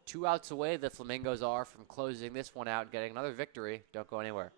2 outs away the Flamingos are from closing this one out and getting another victory. Don't go anywhere.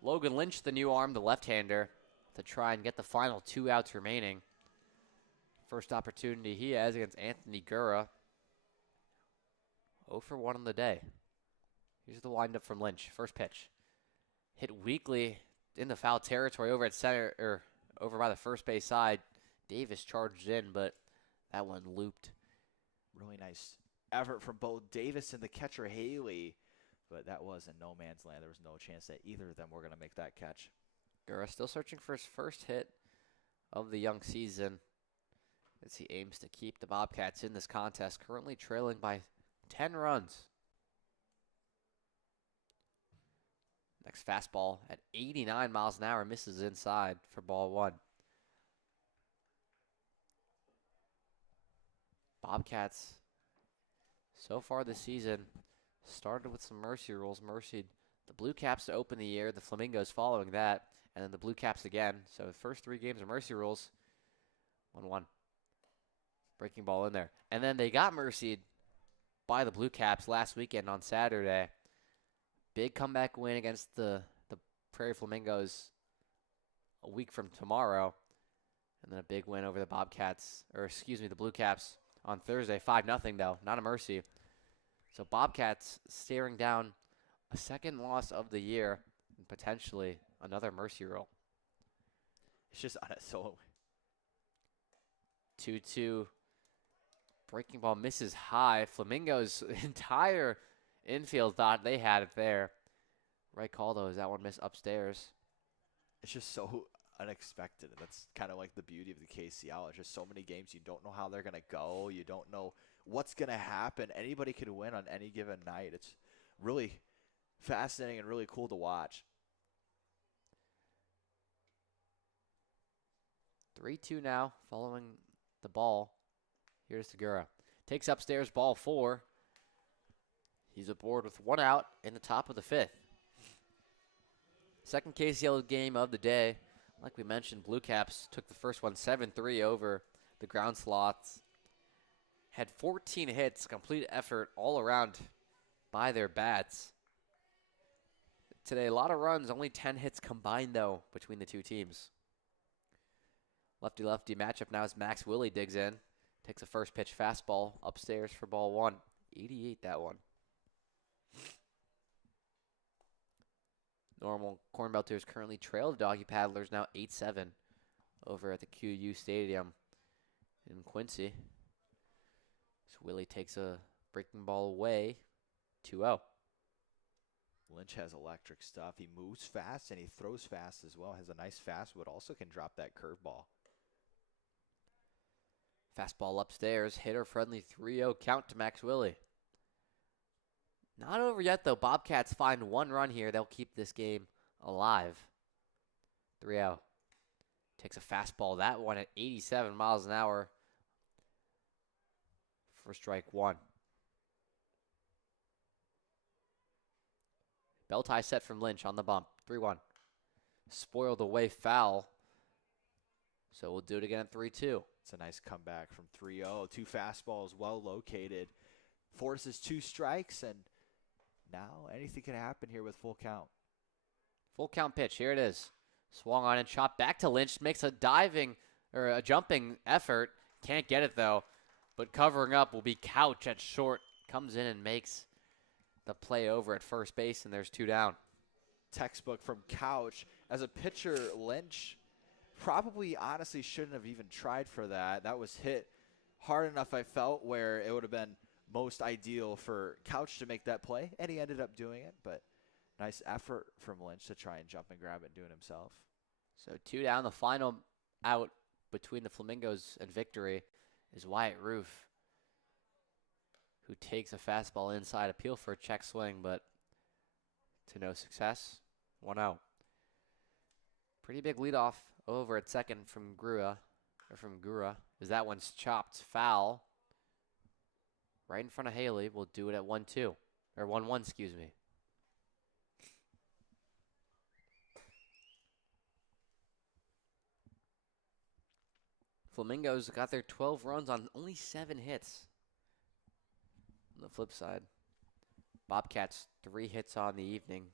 Logan Lynch, the new arm, the left-hander, to try and get the final 2 outs remaining. First opportunity he has against Anthony Gura. 0 for 1 on the day. Here's the windup from Lynch. First pitch. Hit weakly in the foul territory over at center, or over by the first base side. Davis charged in, but that one looped. Really nice effort from both Davis and the catcher Haley, but that was in no man's land. There was no chance that either of them were going to make that catch. Gura still searching for his first hit of the young season as he aims to keep the Bobcats in this contest, currently trailing by 10 runs. Next fastball at 89 miles an hour misses inside for ball 1. Bobcats, so far this season, started with some mercy rules. Mercied the Blue Caps to open the year, the Flamingos following that, and then the Blue Caps again. So the first 3 games are mercy rules. 1-1. Breaking ball in there. And then they got mercied by the Blue Caps last weekend on Saturday. Big comeback win against the Prairie Flamingos a week from tomorrow. And then a big win over the Bobcats, or excuse me, the Blue Caps on Thursday. 5-0 though, not a mercy. So Bobcats staring down a second loss of the year and potentially another mercy rule. It's just so 2-2. Breaking ball misses high. Flamingos' entire infield thought they had it there. Right call though, is that one miss upstairs. It's just so unexpected. And that's kind of like the beauty of the KCL. It's just so many games you don't know how they're going to go. You don't know what's going to happen. Anybody could win on any given night. It's really fascinating and really cool to watch. 3-2 now, following the ball. Here's Segura. Takes upstairs, ball 4. He's aboard with 1 out in the top of the 5th. Second KCL game of the day. Like we mentioned, Blue Caps took the first one 7-3 over the ground sloths. Had 14 hits, complete effort all around by their bats. Today, a lot of runs, only 10 hits combined, though, between the two teams. Lefty-lefty matchup now as Max Willie digs in. Takes a first pitch fastball upstairs for ball 1. 88 that one. Normal Corn Belters currently trail the Doggy Paddlers now 8-7 over at the QU Stadium in Quincy. So Willie takes a breaking ball away, 2-0. Lynch has electric stuff. He moves fast and he throws fast as well. Has a nice fastball, but also can drop that curveball. Fastball upstairs, hitter-friendly 3-0 count to Max Willie. Not over yet, though. Bobcats find 1 run here. They'll keep this game alive. 3-0. Takes a fastball. That one at 87 miles an hour for strike 1. Bell tie set from Lynch on the bump. 3-1. Spoiled away foul. So we'll do it again at 3-2. It's a nice comeback from 3-0. 2 fastballs well located. Forces 2 strikes, and now anything can happen here with full count. Full count pitch. Here it is. Swung on and chopped back to Lynch. Makes a jumping effort. Can't get it though. But covering up will be Couch at short. Comes in and makes the play over at first base, and there's 2 down. Textbook from Couch. As a pitcher, Lynch probably honestly shouldn't have even tried for that. That was hit hard enough, I felt, where it would have been most ideal for Couch to make that play, and he ended up doing it. But nice effort from Lynch to try and jump and grab it and do it himself. So 2 down. The final out between the Flamingos and victory is Wyatt Roof, who takes a fastball inside, appeal for a check swing, but to no success. 1-0. Pretty big leadoff over at second from Gura, as that one's chopped foul right in front of Haley. We'll do it at 1-2, or 1-1, excuse me. Flamingos got their 12 runs on only 7 hits. On the flip side, Bobcats 3 hits on the evening,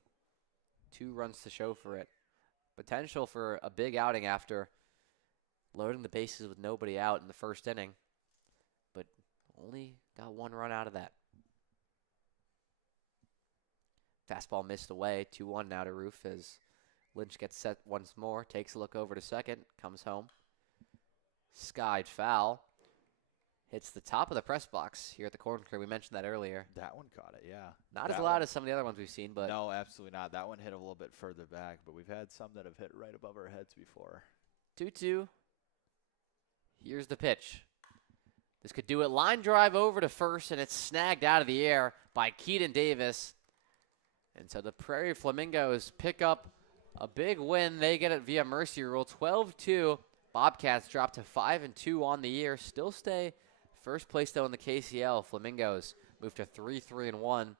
2 runs to show for it. Potential for a big outing after loading the bases with nobody out in the first inning, but only got 1 run out of that. Fastball missed away, 2-1 now to Roof as Lynch gets set once more, takes a look over to second, comes home. Skied foul. Hits the top of the press box here at the corner curve. We mentioned that earlier. That one caught it, yeah. Not as loud as some of the other ones we've seen, but no, absolutely not. That one hit a little bit further back, but we've had some that have hit right above our heads before. 2-2. Here's the pitch. This could do it. Line drive over to first, and it's snagged out of the air by Keaton Davis. And so the Prairie Flamingos pick up a big win. They get it via mercy rule, 12-2. Bobcats drop to 5-2 on the year. Still stay first place, though, in the KCL. Flamingos move to 3-3-1.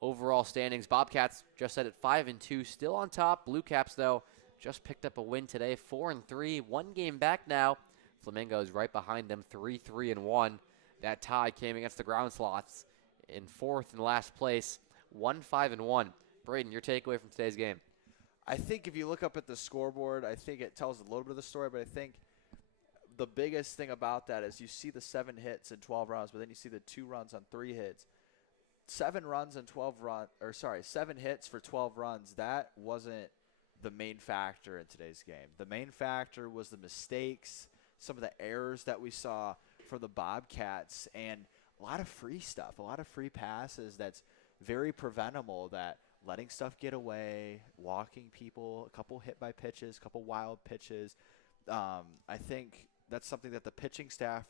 Overall standings, Bobcats just set at 5-2, still on top. Blue Caps, though, just picked up a win today, 4-3, 1 game back now. Flamingos right behind them, 3-3-1. That tie came against the Ground Sloths in 4th and last place, 1-5-1. Braden, your takeaway from today's game? I think if you look up at the scoreboard, I think it tells a little bit of the story, but I think the biggest thing about that is you see the 7 hits and 12 runs, but then you see the 2 runs on 3 hits. 7 hits for 12 runs, that wasn't the main factor in today's game. The main factor was the mistakes, some of the errors that we saw from the Bobcats, and a lot of free stuff, a lot of free passes that's very preventable, that letting stuff get away, walking people, a couple hit by pitches, a couple wild pitches. I think that's something that the pitching staff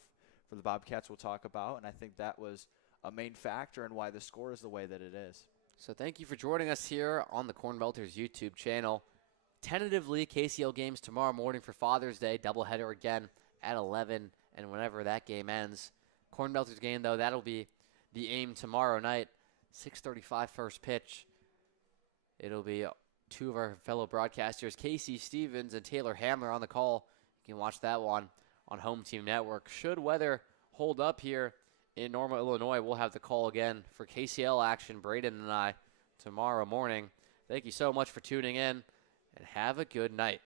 for the Bobcats will talk about, and I think that was a main factor in why the score is the way that it is. So thank you for joining us here on the Corn Belters YouTube channel. Tentatively, KCL games tomorrow morning for Father's Day, doubleheader again at 11, and whenever that game ends. Corn Belters game, though, that'll be the aim tomorrow night, 6:35 first pitch. It'll be 2 of our fellow broadcasters, Casey Stevens and Taylor Hamler, on the call. You can watch that one on Home Team Network. Should weather hold up here in Normal, Illinois, we'll have the call again for KCL action, Braden and I, tomorrow morning. Thank you so much for tuning in, and have a good night.